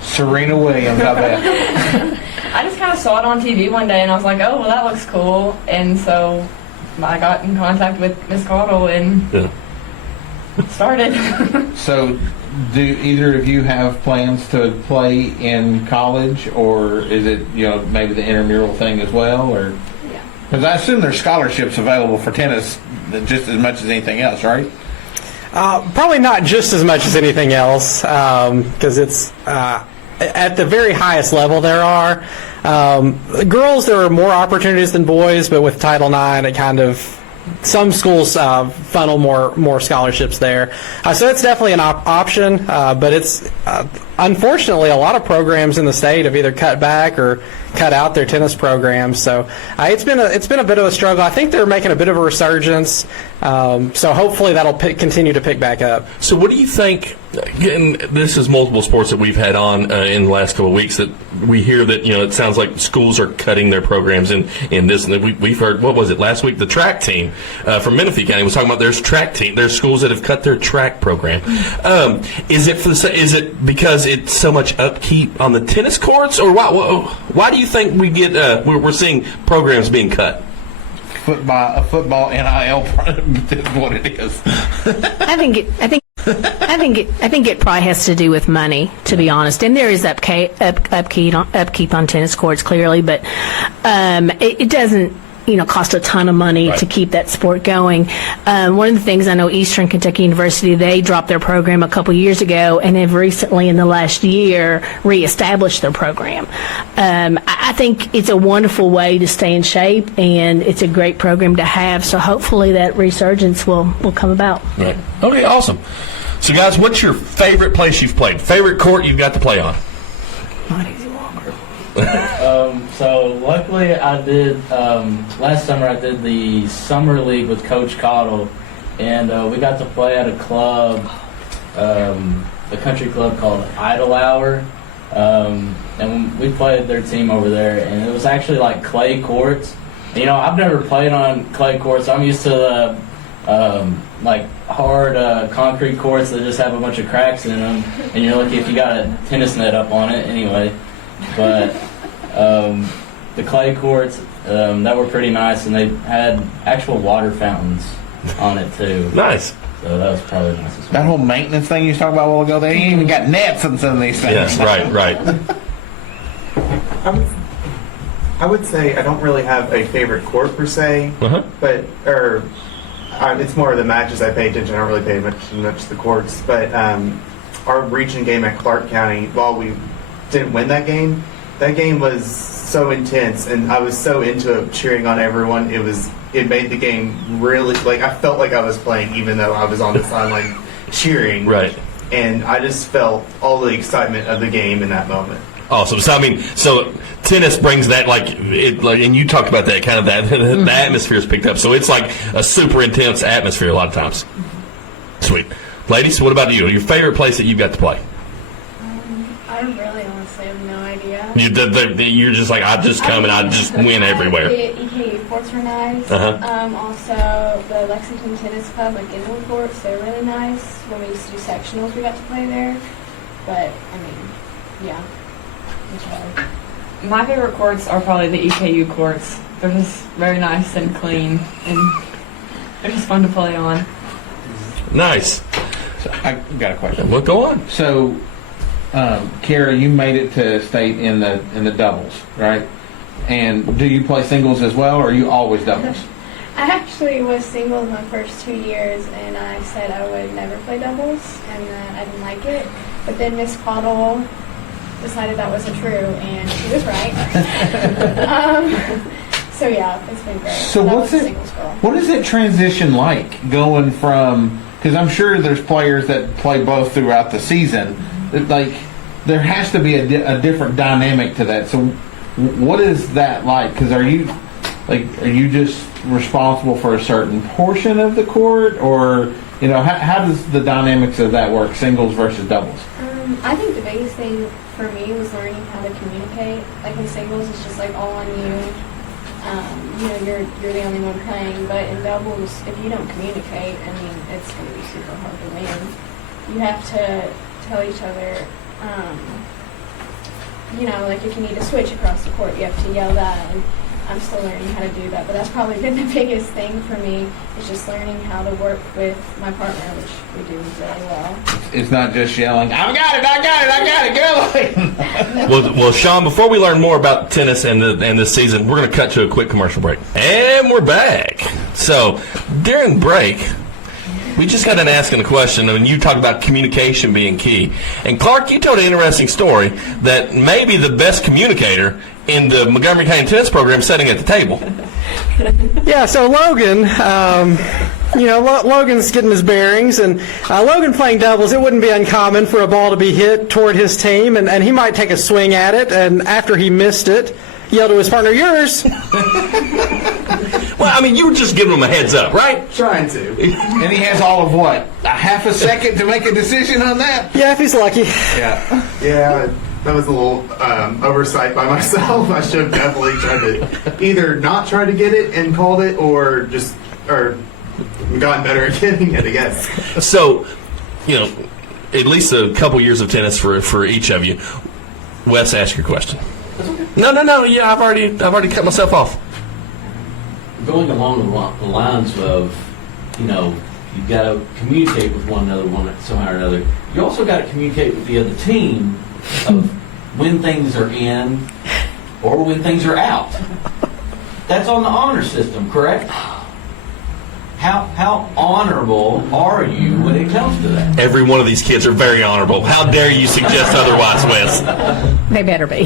Serena Williams, I bet. I just kind of saw it on TV one day, and I was like, oh, well, that looks cool. And so I got in contact with Miss Caudill and started. So, do either of you have plans to play in college, or is it, maybe the intramural thing as well? Or because I assume there's scholarships available for tennis just as much as anything else, right? Probably not just as much as anything else, because it's at the very highest level there are. Girls, there are more opportunities than boys, but with Title IX, it kind of, some schools funnel more scholarships there. So it's definitely an option, but it's unfortunately a lot of programs in the state have either cut back or cut out their tennis programs. So it's been a bit of a struggle. I think they're making a bit of a resurgence. So hopefully that'll continue to pick back up. So what do you think? And this is multiple sports that we've had on in the last couple of weeks that we hear that it sounds like schools are cutting their programs in this. And we've heard, what was it last week? The track team from Menifee County was talking about there's schools that have cut their track program. Is it because it's so much upkeep on the tennis courts, or why do you think we're seeing programs being cut? Football NIL is what it is. I think it probably has to do with money, to be honest. And there is upkeep on tennis courts, clearly, but it doesn't cost a ton of money to keep that sport going. One of the things I know, Eastern Kentucky University, they dropped their program a couple years ago and have recently, in the last year, reestablished their program. I think it's a wonderful way to stay in shape, and it's a great program to have. So hopefully that resurgence will come about. Right. Okay, awesome. So, guys, what's your favorite place you've played? Favorite court you've got to play on? So luckily I did, last summer I did the summer league with Coach Caudill, and we got to play at a club, a country club called Idle Hour, and we played their team over there, and it was actually like clay courts. I've never played on clay courts. I'm used to the hard concrete courts that just have a bunch of cracks in them, and you're lucky if you got a tennis net up on it anyway. But the clay courts, that were pretty nice, and they had actual water fountains on it too. Nice. So that was probably nice as well. That whole maintenance thing you was talking about a while ago, they ain't even got nets in some of these things. Yeah, right. I would say I don't really have a favorite court per se, but it's more of the matches I pay attention. I don't really pay much to the courts, but our region game at Clark County, while we didn't win that game was so intense, and I was so into it, cheering on everyone. It made the game really, I felt like I was playing, even though I was on the sideline cheering. Right. And I just felt all the excitement of the game in that moment. Awesome. So tennis brings that, and you talked about that, kind of that the atmosphere's picked up. So it's like a super intense atmosphere a lot of times. Sweet. Ladies, what about you? Your favorite place that you've got to play? I really honestly have no idea. You're just like, I just come and I just win everywhere. The EKU courts were nice. Also, the Lexington Tennis Club, indoor courts, they're really nice. When we used to do sectionals, we got to play there. But, yeah. My favorite courts are probably the EKU courts. They're just very nice and clean, and they're just fun to play on. Nice. So I got a question. Well, go on. So, Kierra, you made it to state in the doubles, right? And do you play singles as well, or are you always doubles? I actually was singles my first 2 years, and I said I would never play doubles, and that I didn't like it. But then Miss Caudill decided that wasn't true, and she was right. So yeah, it's been great. So what is it transition like going from? Because I'm sure there's players that play both throughout the season. There has to be a different dynamic to that. So what is that like? Because are you just responsible for a certain portion of the court, or how does the dynamics of that work, singles versus doubles? I think the biggest thing for me was learning how to communicate. In singles, it's just all on you. You're the only one playing. But in doubles, if you don't communicate, it's going to be super hard to win. you have to tell each other, you know, like if you need to switch across the court, you have to yell that. And I'm still learning how to do that, but that's probably been the biggest thing for me, is just learning how to work with my partner, which we do very well. It's not just yelling, I got it, go! Well, Sean, before we learn more about tennis and this season, we're going to cut to a quick commercial break. And we're back. So, during break, we just got done asking a question, and you talked about communication being key. And Clark, you told an interesting story that maybe the best communicator in the Montgomery County Tennis program sitting at the table. Yeah, so Logan, Logan's getting his bearings, and Logan playing doubles, it wouldn't be uncommon for a ball to be hit toward his team, and he might take a swing at it, and after he missed it, yell to his partner, yours. Well, I mean, you were just giving him a heads up, right? Trying to. And he has all of what? A half a second to make a decision on that? Yeah, if he's lucky. Yeah, that was a little oversight by myself. I should have definitely tried to either not try to get it and called it, or gotten better at getting it, I guess. So, at least a couple years of tennis for each of you. Wes, ask your question. No. Yeah, I've already cut myself off. Going along the lines of, you've got to communicate with one another somehow or another. You also got to communicate with the other team of when things are in or when things are out. That's on the honor system, correct? How honorable are you when it comes to that? Every one of these kids are very honorable. How dare you suggest otherwise, Wes? They better be.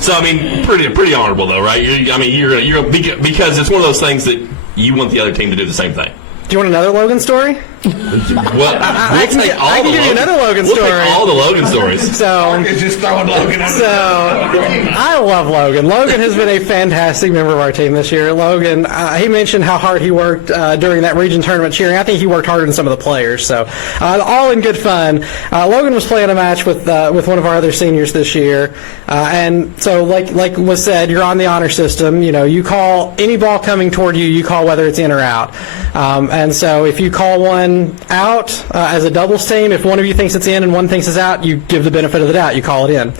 So, I mean, pretty honorable, though, right? You're because it's one of those things that you want the other team to do the same thing. Do you want another Logan story? Well, I can give you another Logan story. We'll take all the Logan stories. So, just throwing Logan out. So, I love Logan. Logan has been a fantastic member of our team this year. Logan, he mentioned how hard he worked during that region tournament cheering. I think he worked harder than some of the players. So, all in good fun. Logan was playing a match with one of our other seniors this year, and so like was said, you're on the honor system. You call any ball coming toward you. You call whether it's in or out. And so if you call one out as a doubles team, if one of you thinks it's in and one thinks it's out, you give the benefit of the doubt. You call it in.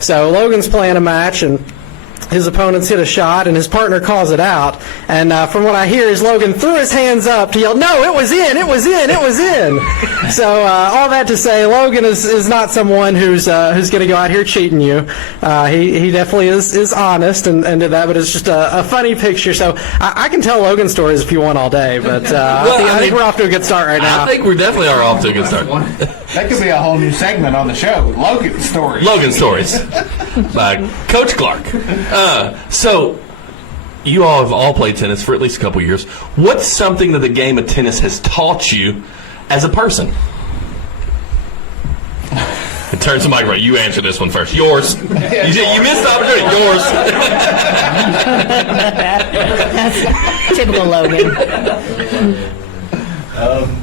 So Logan's playing a match, and his opponents hit a shot, and his partner calls it out. And from what I hear is Logan threw his hands up to yell, "No, it was in! It was in! It was in!" So all that to say, Logan is not someone who's going to go out here cheating you. He definitely is honest and did that, but it's just a funny picture. So I can tell Logan stories if you want all day, but I think we're off to a good start right now. I think we definitely are off to a good start. That could be a whole new segment on the show. Logan stories. Logan stories by Coach Clark. So, you all have all played tennis for at least a couple years. What's something that the game of tennis has taught you as a person? It turns to Mike right. You answer this one first. Yours. You missed the opportunity. Yours. That's typical Logan.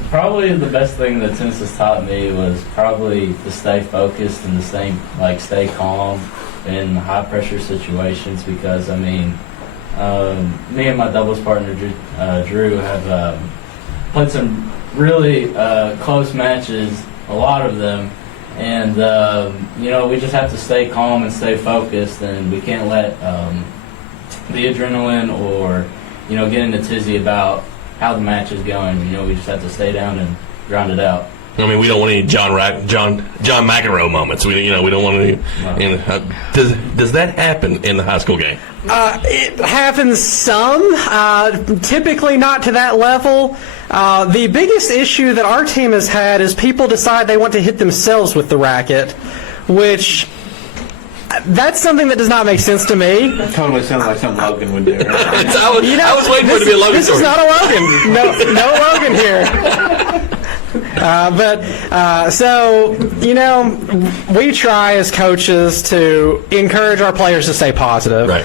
Probably the best thing that tennis has taught me was probably to stay focused and to stay calm in high pressure situations, because me and my doubles partner Drew have played some really close matches, a lot of them, and we just have to stay calm and stay focused, and we can't let the adrenaline or get in a tizzy about how the match is going. We just have to stay down and grind it out. We don't want any John McEnroe moments. We don't want any. Does that happen in the high school game? It happens some. Typically not to that level. The biggest issue that our team has had is people decide they want to hit themselves with the racket, which. That's something that does not make sense to me. Totally sounds like something Logan would do. I was waiting for it to be a Logan story. This is not a Logan. No Logan here. We try as coaches to encourage our players to stay positive. Right.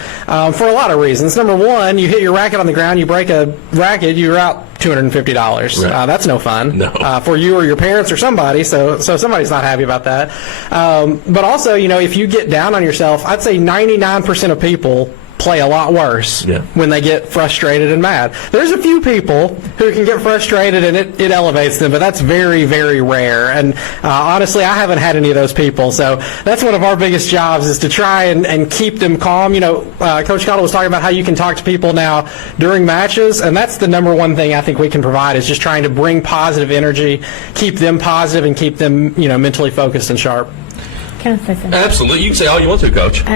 For a lot of reasons. Number one, you hit your racket on the ground, you break a racket, you're out $250. Right. That's no fun. No. For you or your parents or somebody, so somebody's not happy about that. But also, if you get down on yourself, I'd say 99% of people play a lot worse when they get frustrated and mad. There's a few people who can get frustrated and it elevates them, but that's very, very rare. And honestly, I haven't had any of those people. So that's one of our biggest jobs is to try and keep them calm. You know, Coach Caudill was talking about how you can talk to people now during matches, and that's the number one thing I think we can provide is just trying to bring positive energy, keep them positive, and keep them, you know, mentally focused and sharp. Can I say something? Absolutely. You can say all you want to, Coach.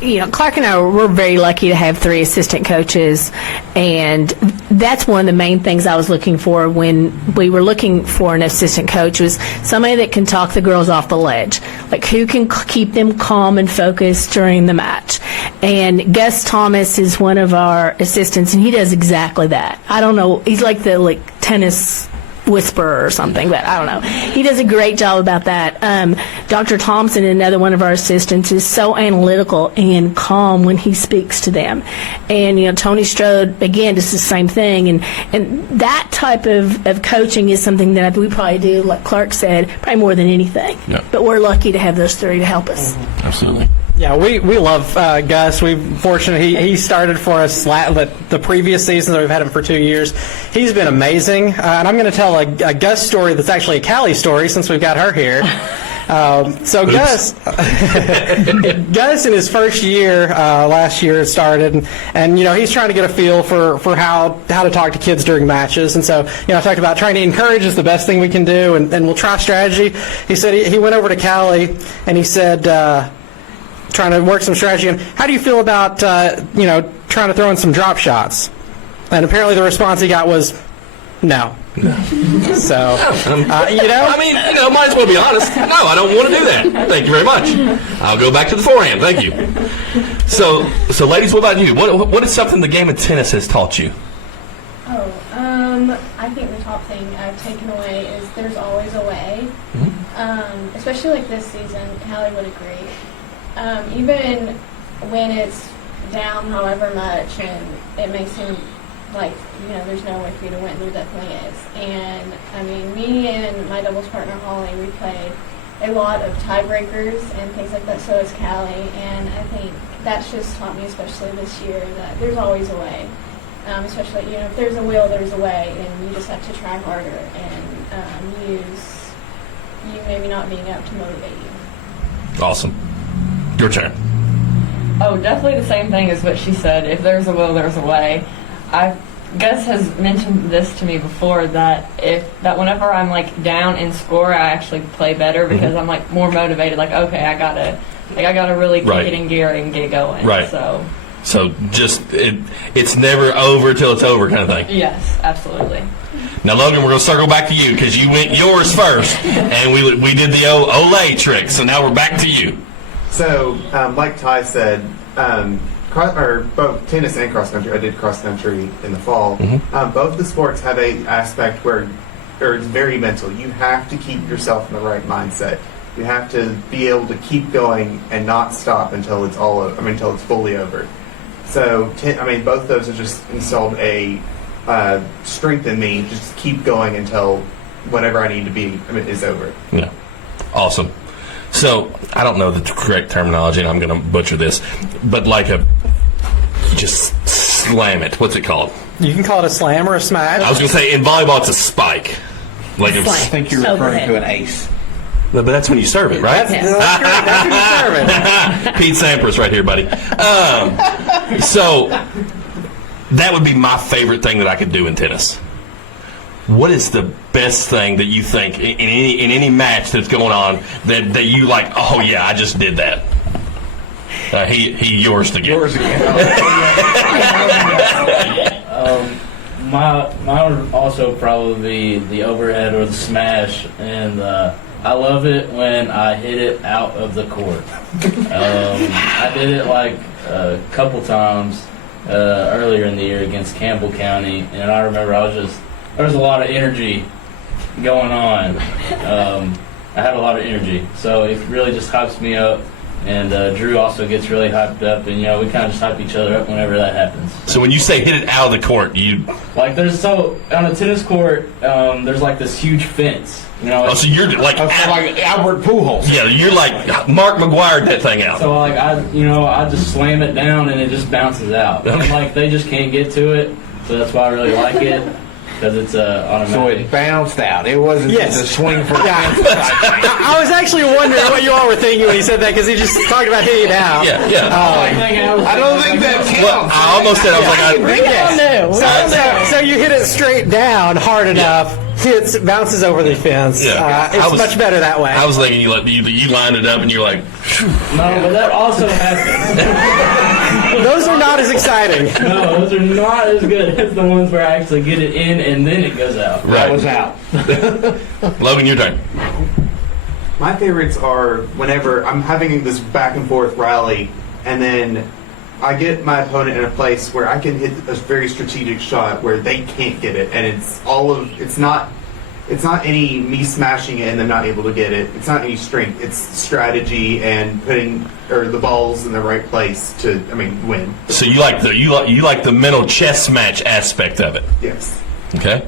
You know, Clark and I, we're very lucky to have 3 assistant coaches, and that's one of the main things I was looking for when we were looking for an assistant coach was somebody that can talk the girls off the ledge, like who can keep them calm and focused during the match. And Gus Thomas is one of our assistants, and he does exactly that. I don't know, he's like the tennis whisperer or something, but I don't know. He does a great job about that. Dr. Thompson, another one of our assistants, is so analytical and calm when he speaks to them. And, you know, Tony Strode, again, does the same thing. And that type of coaching is something that we probably do, like Clark said, probably more than anything. Yeah. But we're lucky to have those 3 to help us. Absolutely. Yeah, we love Gus. We're fortunate he started for us the previous season. We've had him for 2 years. He's been amazing. And I'm going to tell a Gus story that's actually a Callie story since we've got her here. So Gus in his first year last year it started, and you know he's trying to get a feel for how to talk to kids during matches. And so you know I talked about trying to encourage is the best thing we can do, and we'll try strategy. He said he went over to Callie and he said. Trying to work some strategy. And how do you feel about you know trying to throw in some drop shots? And apparently the response he got was no. So you know, I mean, you know, might as well be honest. No, I don't want to do that. Thank you very much. I'll go back to the forehand. Thank you. So ladies, what about you? What is something the game of tennis has taught you? I think the top thing I've taken away is there's always a way. Especially like this season, Callie would agree. Even when it's down however much and it may seem like, you know, there's no way for you to win, there definitely is. And, I mean, me and my doubles partner, Holly, we played a lot of tiebreakers and things like that, so has Callie. And I think that's just taught me, especially this year, that there's always a way. Especially, you know, if there's a will, there's a way, and you just have to try harder and use you maybe not being up to motivate you. Awesome. Your turn. Oh, definitely the same thing as what she said. If there's a will, there's a way. Gus has mentioned this to me before that whenever I'm like down in score, I actually play better because I'm like more motivated. Like, okay, I gotta really kick it in gear and get going. Right. So just it's never over till it's over kind of thing. Yes, absolutely. Now, Logan, we're going to circle back to you because you went yours first, and we did the Olay trick. So now we're back to you. So, like Ty said, both tennis and cross country. I did cross country in the fall. Both the sports have a aspect where it's very mental. You have to keep yourself in the right mindset. You have to be able to keep going and not stop until it's until it's fully over. So, both those have just installed a strength in me. Just keep going until whatever I need to be is over. Yeah, awesome. So I don't know the correct terminology, and I'm going to butcher this, but like just slam it. What's it called? You can call it a slam or a smash. I was going to say in volleyball it's a spike. Like I think you're referring to an ace. No, but that's when you serve it, right? That's when you serve it. Pete Sampras right here, buddy. So that would be my favorite thing that I could do in tennis. What is the best thing that you think in any match that's going on that you like? Oh yeah, I just did that. He yours again. Mine would also probably be the overhead or the smash, and I love it when I hit it out of the court. I did it like a couple times earlier in the year against Campbell County, and I remember there was a lot of energy going on. I had a lot of energy, so it really just hypes me up, And Drew also gets really hyped up, and we kind of just hype each other up whenever that happens. So when you say hit it out of the court, you like on a tennis court, there's like this huge fence. So you're like Albert Pujols. Yeah, you're like Mark McGuire that thing out. So like I just slam it down and it just bounces out. And like they just can't get to it, so that's why I really like it. Because it's automatic. So it bounced out. It wasn't just a swing for the fence. I was actually wondering what you all were thinking when he said that, because he just talked about hitting it out. Yeah. I don't think that counts. Well, I almost said, I was like, So you hit it straight down hard enough, bounces over the fence. Yeah. It's much better that way. I was thinking you lined it up and you're like, no, but that also happens. Those are not as exciting. No, those are not as good as the ones where I actually get it in and then it goes out. Right. That was out. Logan, your turn. My favorites are whenever I'm having this back and forth rally, and then I get my opponent in a place where I can hit a very strategic shot where they can't get it, and it's not any me smashing it and them not able to get it. It's not any strength. It's strategy and putting the balls in the right place to win. So you like the mental chess match aspect of it. Yes. Okay.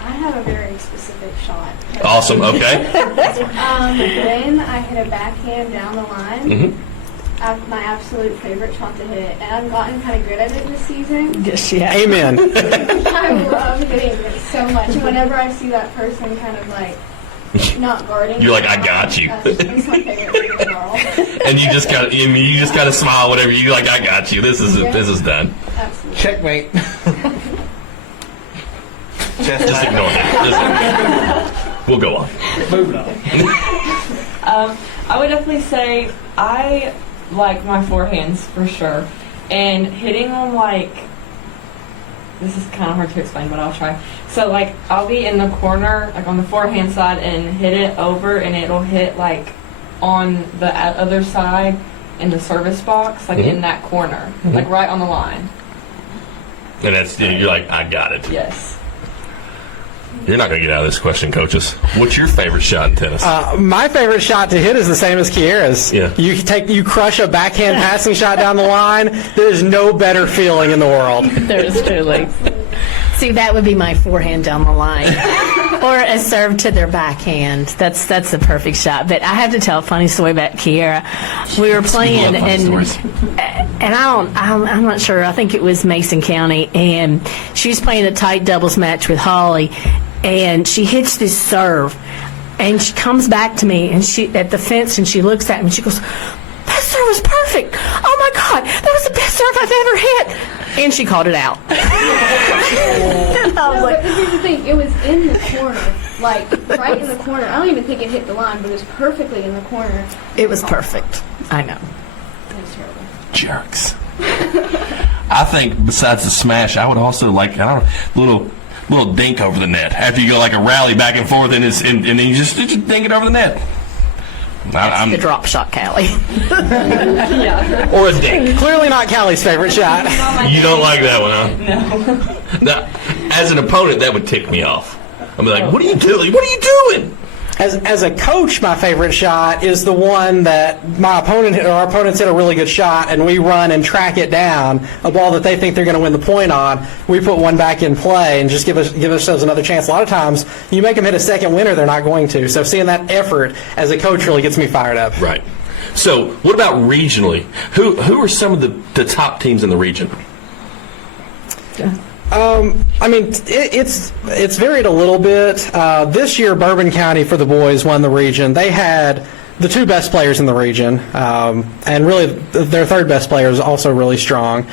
I have a very specific shot. Awesome. Okay. When I hit a backhand down the line, my absolute favorite shot to hit, and I've gotten kind of good at it this season. Yes, yeah. Amen. I love hitting it so much. Whenever I see that person kind of like not guarding, You're like, I got you. It's my favorite thing in the world. And you just gotta smile whatever you're like, I got you. This is done. Absolutely. Checkmate. Just ignore it. We'll go on. Moving on. I would definitely say I like my forehands for sure, and hitting them this is kind of hard to explain, but I'll try. So I'll be in the corner, on the forehand side, and hit it over, and it'll hit on the other side in the service box, in that corner, right on the line. And that's you're like, I got it. Yes. You're not going to get out of this question, coaches. What's your favorite shot in tennis? My favorite shot to hit is the same as Kierra's. Yeah. You crush a backhand passing shot down the line. There's no better feeling in the world. There's truly. See, that would be my forehand down the line, or a serve to their backhand. That's the perfect shot. But I have to tell a funny story about Kierra. We were playing, and I'm not sure. I think it was Mason County, and she was playing a tight doubles match with Holly, and she hits this serve, and she comes back to me, and she at the fence, and she looks at me, and she goes, "That serve was perfect. Oh my God, that was the best serve I've ever hit." And she called it out. And I was like, but here's the thing, it was in the corner, right in the corner. I don't even think it hit the line, but it was perfectly in the corner. It was perfect. I know. It was terrible. Jerks. I think besides the smash, I would also little dink over the net after you go a rally back and forth, and then you just dink it over the net. I'm the drop shot, Callie. Yeah. Or a dink. Clearly not Callie's favorite shot. You don't like that one, huh? No. Now, as an opponent, that would tick me off. I'm like, what are you doing? What are you doing? As a coach, my favorite shot is the one that our opponents hit a really good shot, and we run and track it down, a ball that they think they're going to win the point on. We put one back in play and just give ourselves another chance. A lot of times, you make them hit a second winner, they're not going to. So seeing that effort as a coach really gets me fired up. Right. So what about regionally? Who are some of the top teams in the region? It's varied a little bit. This year, Bourbon County for the boys won the region. They had the two best players in the region, and really their third best player is also really strong.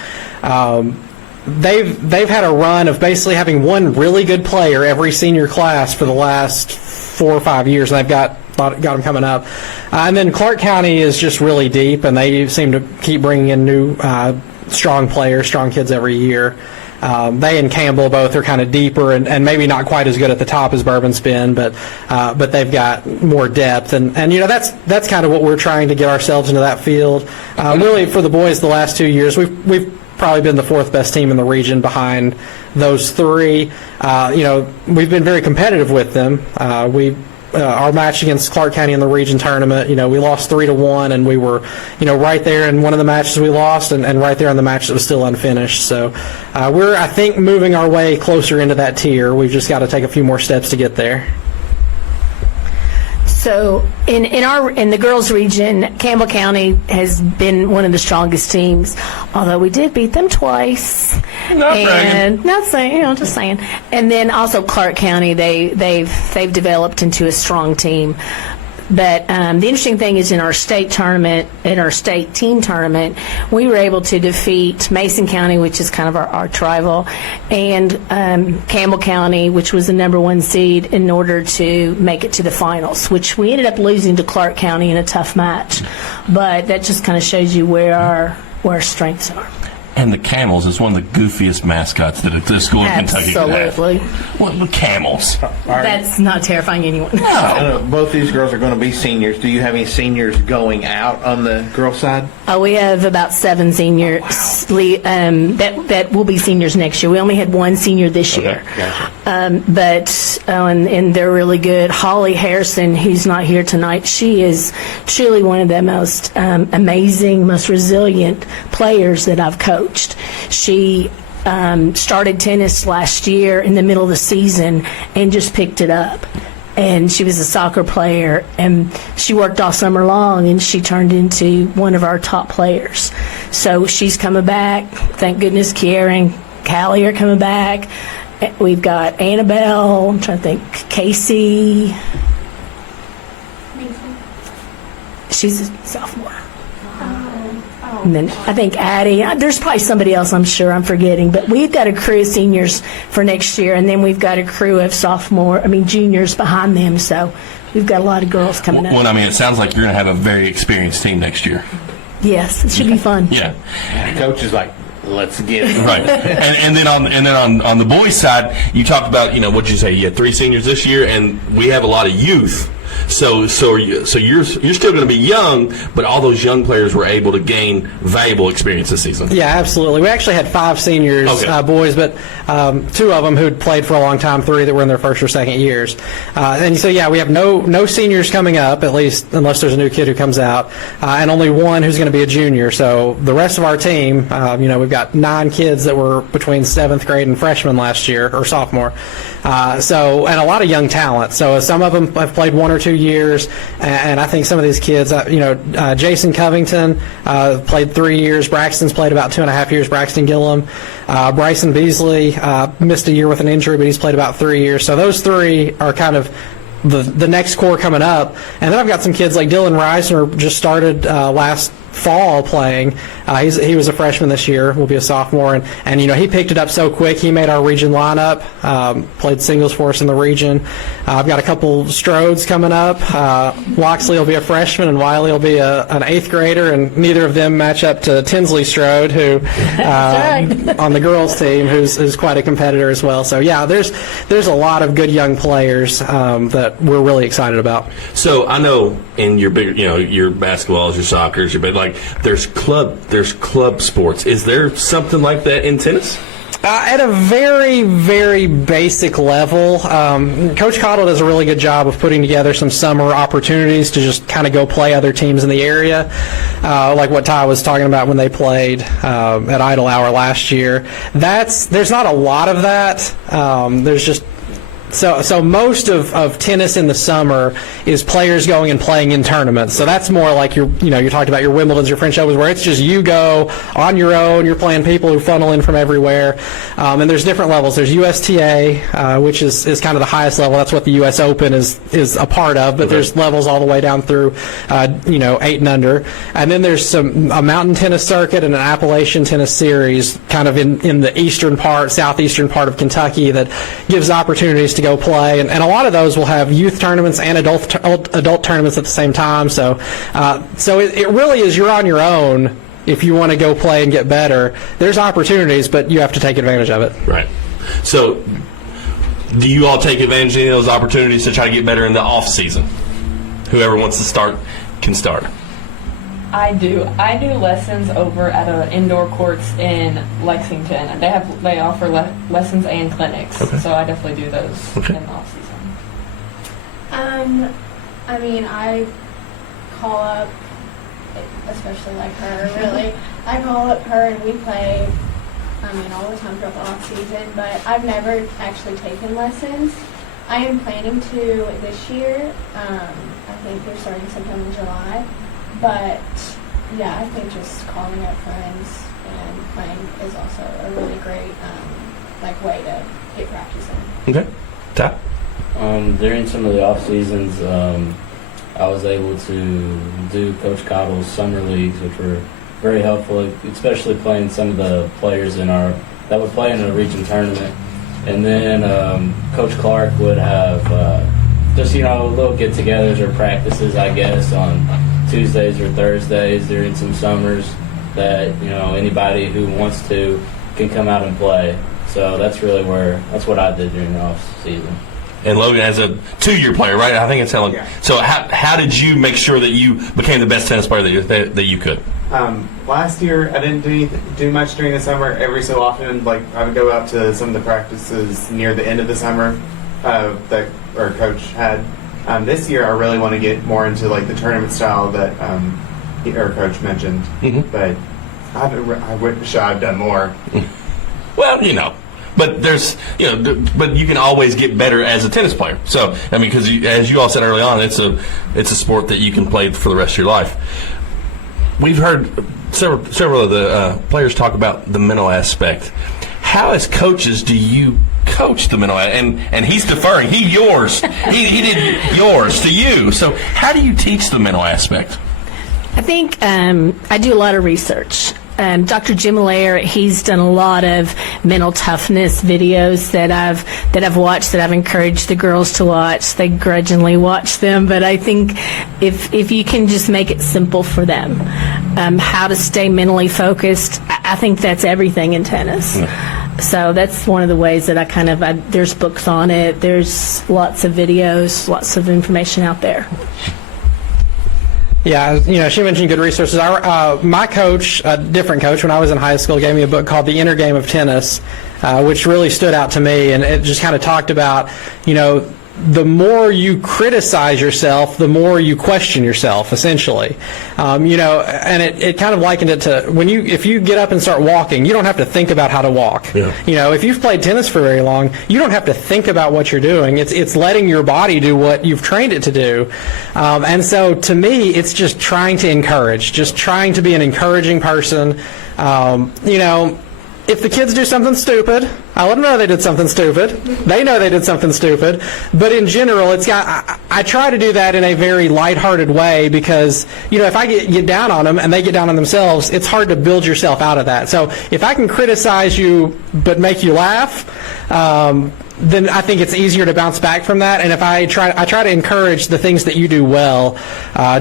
They've had a run of basically having one really good player every senior class for the last 4 or 5 years, and they've got them coming up. And then Clark County is just really deep, and they seem to keep bringing in new strong players, strong kids every year. They and Campbell both are kind of deeper and maybe not quite as good at the top as Bourbon's been, but they've got more depth, and that's kind of what we're trying to get ourselves into that field. Really, for the boys, the last 2 years we've probably been the fourth best team in the region behind those three. We've been very competitive with them. our match against Clark County in the region tournament. We lost 3-1, and we were, right there in one of the matches we lost, and right there in the match that was still unfinished. So we're, I think, moving our way closer into that tier. We've just got to take a few more steps to get there. So in the girls region, Campbell County has been one of the strongest teams, although we did beat them twice. Not saying, just saying. And then also Clark County, they've developed into a strong team. But the interesting thing is in our state tournament, in our state team tournament, we were able to defeat Mason County, which is kind of our arch rival, and Campbell County, which was the #1 seed, in order to make it to the finals, which we ended up losing to Clark County in a tough match. But that just kind of shows you where our strengths are. And the Camels is one of the goofiest mascots that the school in Kentucky could have. Absolutely. What, the Camels? That's not terrifying anyone. No. Both these girls are going to be seniors. Do you have any seniors going out on the girls' side? We have about 7 seniors that will be seniors next year. We only had 1 senior this year. Gotcha. And they're really good. Holly Harrison, who's not here tonight, she is truly one of the most amazing, most resilient players that I've coached. She started tennis last year in the middle of the season and just picked it up. And she was a soccer player, and she worked all summer long, and she turned into one of our top players. So she's coming back. Thank goodness Kierra and Callie are coming back. We've got Annabelle, I'm trying to think, Casey. She's a sophomore. And then I think Addie. There's probably somebody else I'm sure I'm forgetting. But we've got a crew of seniors for next year, and then we've got a crew of juniors behind them. So we've got a lot of girls coming up. Well, it sounds like you're going to have a very experienced team next year. Yes, it should be fun. Yeah. And the coach is like, let's get it. Right. and then on the boys' side, you talked about, what'd you say? You had 3 seniors this year, and we have a lot of youth. So you're still going to be young, but all those young players were able to gain valuable experience this season. Yeah, absolutely. We actually had 5 seniors, boys, but 2 of them who'd played for a long time, 3 that were in their first or second years. And so, we have no seniors coming up, at least unless there's a new kid who comes out, and only 1 who's going to be a junior. So the rest of our team, we've got 9 kids that were between 7th grade and freshman last year, or sophomore. And a lot of young talent. So some of them have played 1 or 2 years, and I think some of these kids, Jason Covington played 3 years. Braxton's played about 2.5 years. Braxton Gillum, Bryson Beasley missed a year with an injury, but he's played about 3 years. So those 3 are kind of the next core coming up. And then I've got some kids like Dylan Reisner just started last fall playing. He was a freshman this year, will be a sophomore, and he picked it up so quick. He made our region lineup, played singles for us in the region. I've got a couple Strodes coming up. Loxley will be a freshman, and Wiley will be an 8th grader, and neither of them match up to Tinsley Strode, who on the girls team, who's quite a competitor as well. So there's a lot of good young players that we're really excited about. So I know in your big, your basketballs, your soccers, there's club sports. Is there something like that in tennis? At a very, very basic level, Coach Caudill does a really good job of putting together some summer opportunities to just kind of go play other teams in the area, like what Ty was talking about when they played at Idle Hour last year. There's not a lot of that. There's just So most of tennis in the summer is players going and playing in tournaments. So that's more like you talked about your Wimbledons, your French Opens, where it's just you go on your own. You're playing people who funnel in from everywhere, and there's different levels. There's USTA, which is kind of the highest level. That's what the U.S. Open is a part of. But there's levels all the way down through 8 and under, and then there's a mountain tennis circuit and an Appalachian tennis series, kind of in the southeastern part of Kentucky, that gives opportunities to go play, and a lot of those will have youth tournaments and adult tournaments at the same time. So it really is, you're on your own if you want to go play and get better. There's opportunities, but you have to take advantage of it. Right. So do you all take advantage of any of those opportunities to try to get better in the off season? Whoever wants to start can start. I do lessons over at indoor courts in Lexington. They offer lessons and clinics, so I definitely do those in the off season. I mean, I call up, especially like her, really. I call up her and we play, all the time throughout the off season, but I've never actually taken lessons. I am planning to this year. I think they're starting sometime in July. But yeah, I think just calling up friends and playing is also a really great way to get practice in. Okay. Ty? During some of the off seasons, I was able to do Coach Caudill's summer leagues, which were very helpful, especially playing some of the players that would play in a region tournament. And then Coach Clark would have just little get-togethers or practices, I guess, on Tuesdays or Thursdays during some summers that anybody who wants to can come out and play. So that's what I did during the off season. And Logan, as a 2-year player, right? I think it's how. Yeah. So how did you make sure that you became the best tennis player that you could? Last year, I didn't do much during the summer. Every so often, I would go out to some of the practices near the end of the summer that our coach had. This year, I really want to get more into the tournament style that our coach mentioned. Mm-hmm. But I wish I'd done more. Well, but there's, but you can always get better as a tennis player. So, because as you all said early on, it's a sport that you can play for the rest of your life. We've heard several of the players talk about the mental aspect. How, as coaches, do you coach the mental aspect? And he's deferring. He did yours to you. So, how do you teach the mental aspect? I think I do a lot of research. Dr. Jim Lair, he's done a lot of mental toughness videos that I've watched, that I've encouraged the girls to watch. They grudgingly watch them, but I think if you can just make it simple for them, how to stay mentally focused, I think that's everything in tennis. So that's one of the ways that there's books on it. There's lots of videos, lots of information out there. Yeah, she mentioned good resources. My coach, a different coach, when I was in high school, gave me a book called The Inner Game of Tennis, which really stood out to me, and it just kind of talked about, the more you criticize yourself, the more you question yourself, essentially. And it kind of likened it to if you get up and start walking, you don't have to think about how to walk. Yeah. If you've played tennis for very long, you don't have to think about what you're doing. It's letting your body do what you've trained it to do. And so to me, it's just trying to encourage, just trying to be an encouraging person. If the kids do something stupid, I let them know they did something stupid. They know they did something stupid. But in general, I try to do that in a very lighthearted way because, if I get down on them and they get down on themselves, it's hard to build yourself out of that. So if I can criticize you but make you laugh, then I think it's easier to bounce back from that. And if I try to encourage the things that you do well,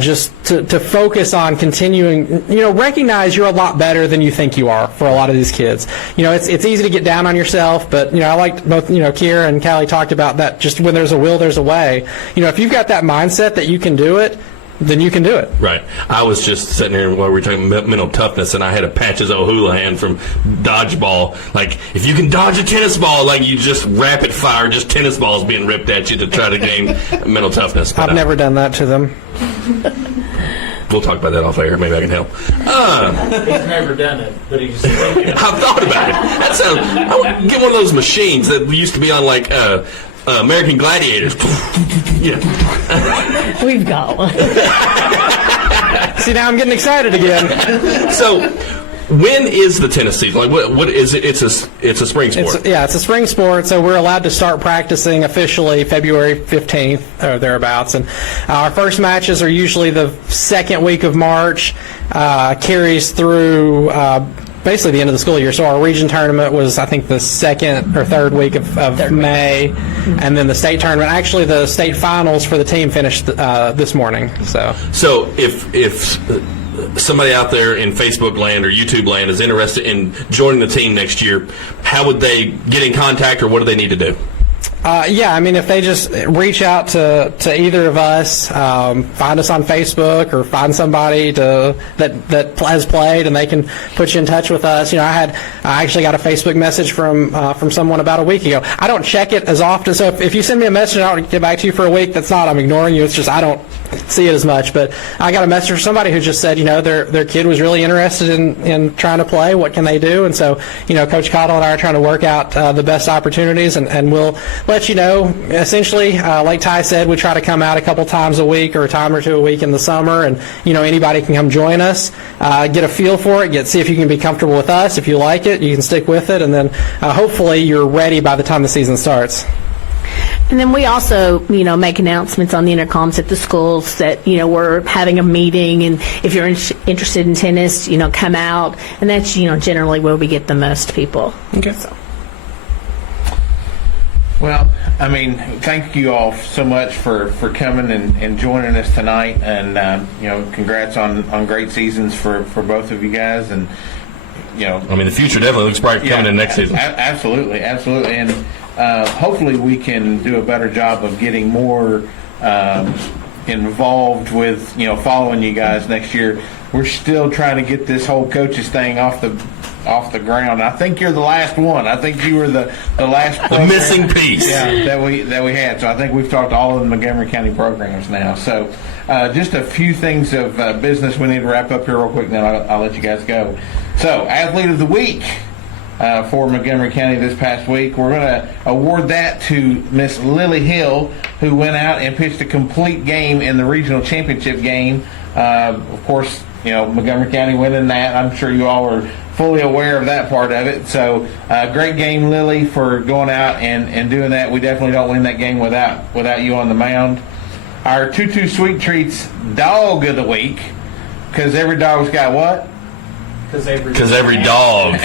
just to focus on continuing, recognize you're a lot better than you think you are for a lot of these kids. It's easy to get down on yourself, but, I liked both, Kierra and Callie talked about that, just when there's a will, there's a way. If you've got that mindset that you can do it, then you can do it. Right. I was just sitting here while we were talking mental toughness, and I had a Patches O'Houlihan from dodgeball. If you can dodge a tennis ball, you just rapid fire, just tennis balls being ripped at you to try to gain mental toughness. But I've never done that to them. We'll talk about that off air. Maybe I can help. He's never done it, but he's. I've thought about it. That sounds. I would get one of those machines that used to be on American Gladiators. Yeah. We've got one. See, now I'm getting excited again. So, when is the tennis season? What is it? It's a spring sport. It's a spring sport, so we're allowed to start practicing officially February 15th or thereabouts. And our first matches are usually the second week of March, carries through basically the end of the school year. So our region tournament was, I think, the second or third week of May, and then the state tournament. Actually, the state finals for the team finished this morning. So if somebody out there in Facebook land or YouTube land is interested in joining the team next year, how would they get in contact, or what do they need to do? Yeah, I mean, if they just reach out to either of us, find us on Facebook or find somebody that has played, and they can put you in touch with us. I actually got a Facebook message from someone about a week ago. I don't check it as often, so if you send me a message and I don't get back to you for a week, that's not I'm ignoring you. It's just I don't see it as much. But I got a message from somebody who just said, their kid was really interested in trying to play. What can they do? And so, Coach Caudill and I are trying to work out the best opportunities, and we'll let you know. Essentially, like Ty said, we try to come out a couple times a week or a time or two a week in the summer, and anybody can come join us, get a feel for it, see if you can be comfortable with us. If you like it, you can stick with it, and then hopefully you're ready by the time the season starts. And then we also, make announcements on the intercoms at the schools that, we're having a meeting, and if you're interested in tennis, come out, and that's, generally where we get the most people. Okay. So. Well, I mean, thank you all so much for coming and joining us tonight, and congrats on great seasons for both of you guys, and the future definitely looks bright coming in next season. Absolutely, and hopefully we can do a better job of getting more involved with following you guys next year. We're still trying to get this whole coaches thing off the ground. I think you're the last one. I think you were the last the missing piece that we had. So I think we've talked to all of the Montgomery County programs now. So just a few things of business we need to wrap up here real quick, and then I'll let you guys go. So Athlete of the Week for Montgomery County this past week, we're going to award that to Miss Lily Hill, who went out and pitched a complete game in the regional championship game. Of course, Montgomery County winning that. I'm sure you all are fully aware of that part of it. So great game, Lily, for going out and doing that. We definitely don't win that game without you on the mound. Our 2-2 Sweet Treats Dog of the Week, because every dog's got what? Because every dog.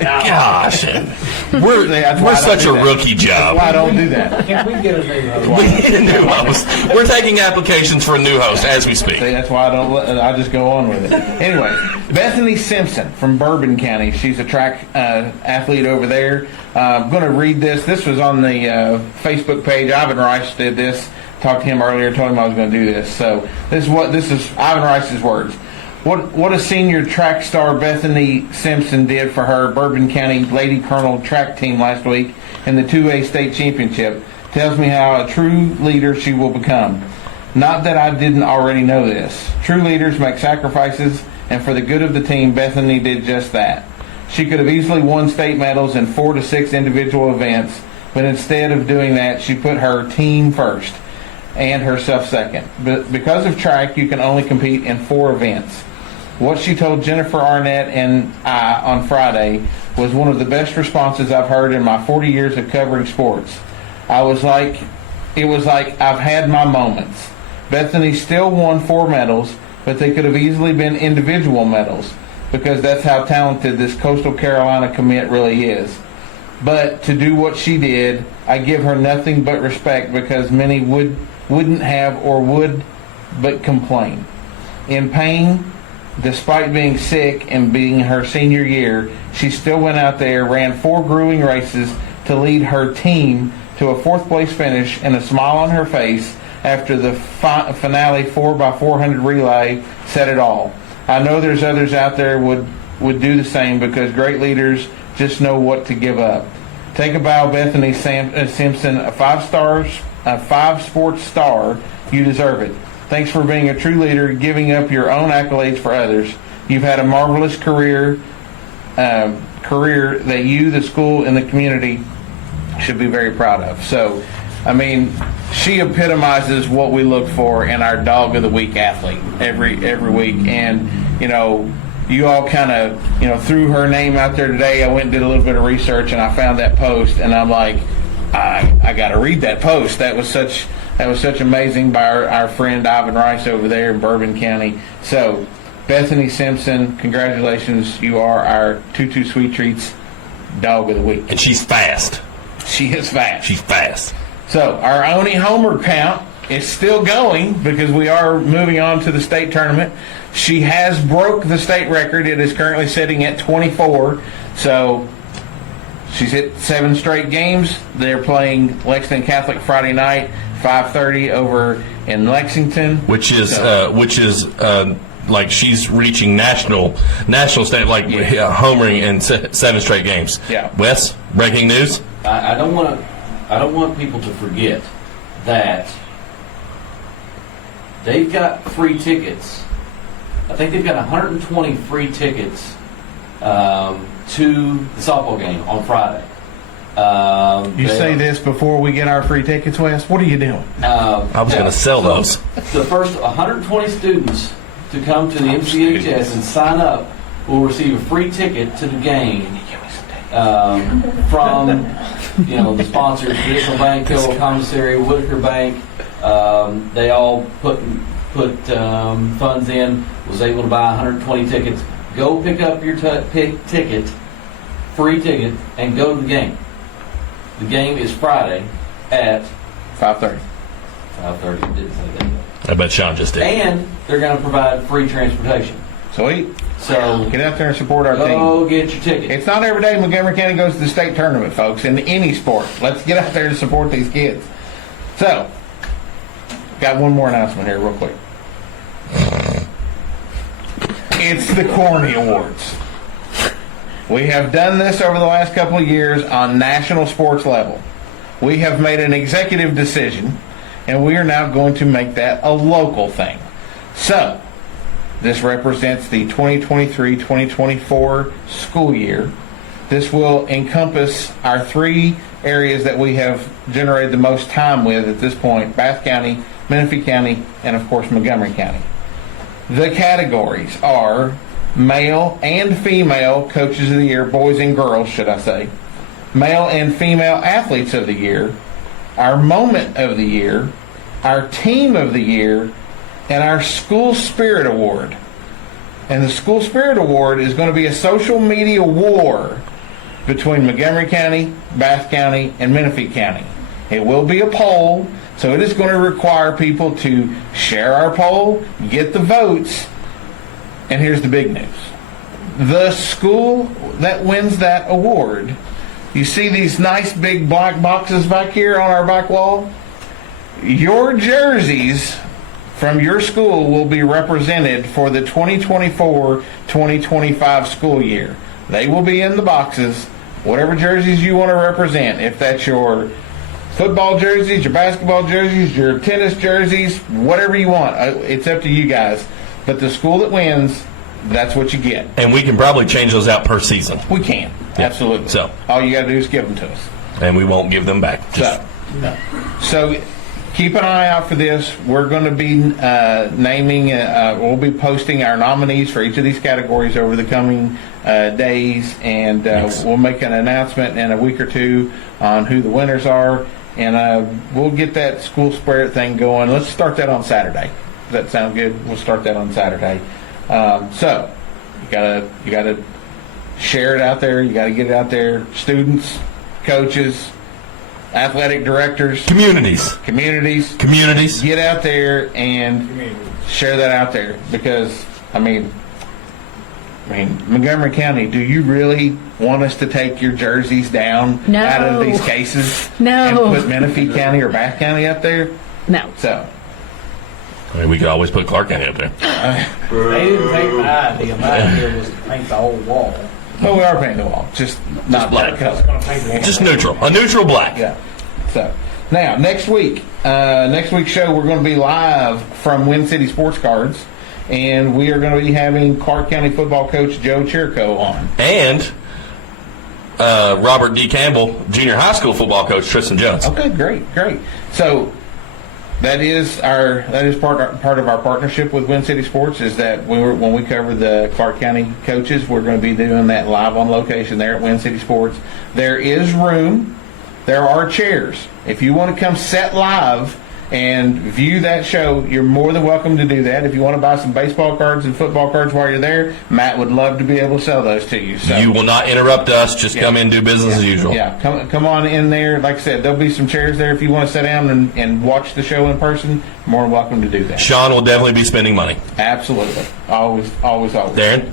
Gosh, we're such a rookie job. That's why I don't do that. Can we get a new host? We need a new host. We're taking applications for a new host as we speak. See, that's why I just go on with it. Anyway, Bethany Simpson from Bourbon County. She's a track athlete over there. I'm going to read this. This was on the Facebook page. Ivan Rice did this. Talked to him earlier. Told him I was going to do this. So this is Ivan Rice's words. What a senior track star Bethany Simpson did for her Bourbon County Lady Colonel track team last week in the 2A state championship tells me how a true leader she will become. Not that I didn't already know this. True leaders make sacrifices, and for the good of the team, Bethany did just that. She could have easily won state medals in 4 to 6 individual events, but instead of doing that, she put her team first and herself second. But because of track, you can only compete in 4 events. What she told Jennifer Arnett and I on Friday was one of the best responses I've heard in my 40 years of covering sports. It was like I've had my moments. Bethany still won 4 medals, but they could have easily been individual medals because that's how talented this Coastal Carolina commit really is. But to do what she did, I give her nothing but respect because many wouldn't have or would but complain. In Payne, despite being sick and being her senior year, she still went out there, ran 4 grueling races to lead her team to a 4th place finish and a smile on her face after the finale 4x400 relay said it all. I know there's others out there would do the same because great leaders just know what to give up. Take a bow, Bethany Simpson, a 5 sports star. You deserve it. Thanks for being a true leader, giving up your own accolades for others. You've had a marvelous career that you, the school, and the community should be very proud of. So, I mean, she epitomizes what we look for in our Dog of the Week athlete every week. And, you all kind of, threw her name out there today. I went and did a little bit of research, and I found that post, and I'm like, I got to read that post. That was such amazing by our friend Ivan Rice over there in Bourbon County. So, Bethany Simpson, congratulations. You are our 2-2 Sweet Treats Dog of the Week. And she's fast. She is fast. She's fast. So, our Oni Homer count is still going because we are moving on to the state tournament. She has broke the state record. It is currently sitting at 24. So, She's hit 7 straight games. They're playing Lexington Catholic Friday night, 5:30 over in Lexington, which is like she's reaching national state, like homering in 7 straight games. Yeah. Wes, breaking news. I don't want people to forget that they've got free tickets. I think they've got 120 free tickets to the softball game on Friday. You say this before we get our free tickets, Wes? What are you doing? I was going to sell those. The first 120 students to come to the MCHS and sign up will receive a free ticket to the game from the sponsors, Traditional Bank, Kiper Commissary, Whitaker Bank. They all put funds in. Was able to buy 120 tickets. Go pick up your ticket, free ticket, and go to the game. The game is Friday at 5:30. 5:30. Didn't say that. I bet Sean just did. And they're going to provide free transportation. Sweet. So get out there and support our team. Go get your ticket. It's not every day Montgomery County goes to the state tournament, folks, in any sport. Let's get out there and support these kids. So, got one more announcement here real quick. It's the Corny Awards. We have done this over the last couple of years on national sports level. We have made an executive decision, and we are now going to make that a local thing. So, this represents the 2023-2024 school year. This will encompass our 3 areas that we have generated the most time with at this point: Bath County, Menifee County, and of course Montgomery County. The categories are male and female coaches of the year, boys and girls, should I say, male and female athletes of the year, our moment of the year, our team of the year, and our School Spirit Award. And the School Spirit Award is going to be a social media war between Montgomery County, Bath County, and Menifee County. It will be a poll, so it is going to require people to share our poll, get the votes, and here's the big news. The school that wins that award, you see these nice big black boxes back here on our back wall? Your jerseys from your school will be represented for the 2024-2025 school year. They will be in the boxes, whatever jerseys you want to represent. If that's your football jerseys, your basketball jerseys, your tennis jerseys, whatever you want. It's up to you guys. But the school that wins, that's what you get. And we can probably change those out per season. We can. Yeah. Absolutely. So all you got to do is give them to us. And we won't give them back. So keep an eye out for this. We're going to be naming, we'll be posting our nominees for each of these categories over the coming days, and we'll make an announcement in a week or two on who the winners are, and we'll get that school spirit thing going. Let's start that on Saturday. Does that sound good? We'll start that on Saturday. So you gotta share it out there. You gotta get it out there. Students, coaches, athletic directors, communities, get out there and share that out there, because I mean Montgomery County, do you really want us to take your jerseys down out of these cases and put Menifee County or Bath County up there? No. So I mean, we could always put Clark County up there. They didn't take my idea. My idea was to paint the whole wall. Well, we are painting the wall, just not black color. Just neutral, a neutral black. Yeah. So now next week's show, we're going to be live from Wind City Sports Cards, and we are going to be having Clark County football coach Joe Chirico on, and Robert D. Campbell, junior high school football coach Tristan Jones. Okay, great. So that is part of our partnership with Wind City Sports, is that when we cover the Clark County coaches, we're going to be doing that live on location there at Wind City Sports. There is room. There are chairs. If you want to come sit live and view that show, you're more than welcome to do that. If you want to buy some baseball cards and football cards while you're there, Matt would love to be able to sell those to you. So you will not interrupt us. Just come in and do business as usual. Yeah, come on in there. Like I said, there'll be some chairs there if you want to sit down and watch the show in person. More than welcome to do that. Sean will definitely be spending money. Absolutely. Always. Darren,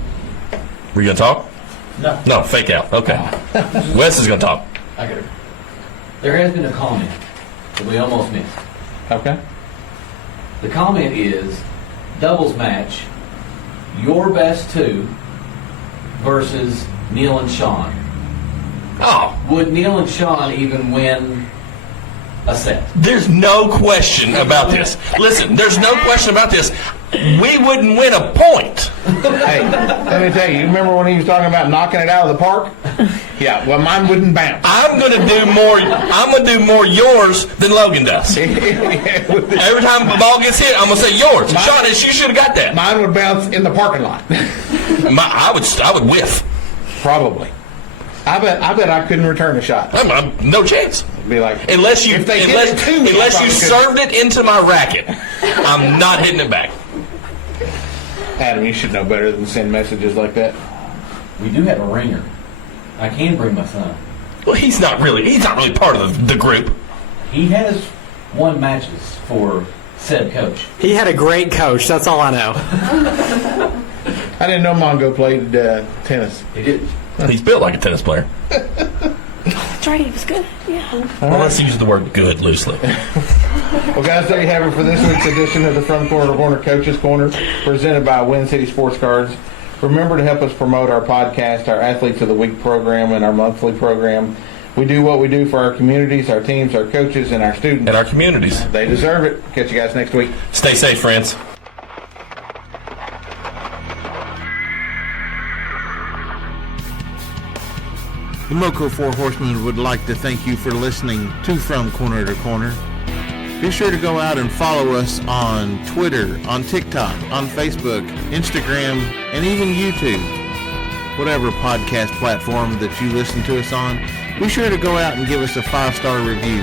were you going to talk? No. No, fake out. Okay. Wes is going to talk. I got it. There has been a comment that we almost missed. Okay. The comment is doubles match, your best two versus Neil and Sean. Oh. Would Neil and Sean even win a set? There's no question about this. Listen, there's no question about this. We wouldn't win a point. Hey, let me tell you, you remember when he was talking about knocking it out of the park? Yeah, well, mine wouldn't bounce. I'm gonna do more yours than Logan does. Every time the ball gets hit, I'm gonna say yours. Sean, you should have got that. Mine would bounce in the parking lot. I would whiff. Probably. I bet I couldn't return a shot. No chance. It'd be like unless you served it into my racket, I'm not hitting it back. Adam, you should know better than send messages like that. We do have a ringer. I can bring my son. Well, he's not really part of the group. He has won matches for said coach. He had a great coach. That's all I know. I didn't know Mongo played tennis. He did. He's built like a tennis player. That's right, he was good. Yeah. Well, let's use the word good loosely. Well, guys, there you have it for this week's edition of the From Corner to Corner Coaches Corner, presented by Win City Sports Cards. Remember to help us promote our podcast, our Athletes of the Week program, and our monthly program. We do what we do for our communities, our teams, our coaches, and our students. And our communities. They deserve it. Catch you guys next week. Stay safe, friends. The MOCO Four Horsemen would like to thank you for listening to From Corner to Corner. Be sure to go out and follow us on Twitter, on TikTok, on Facebook, Instagram, and even YouTube. Whatever podcast platform that you listen to us on, be sure to go out and give us a 5-star review.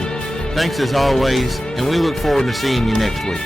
Thanks as always, and we look forward to seeing you next week.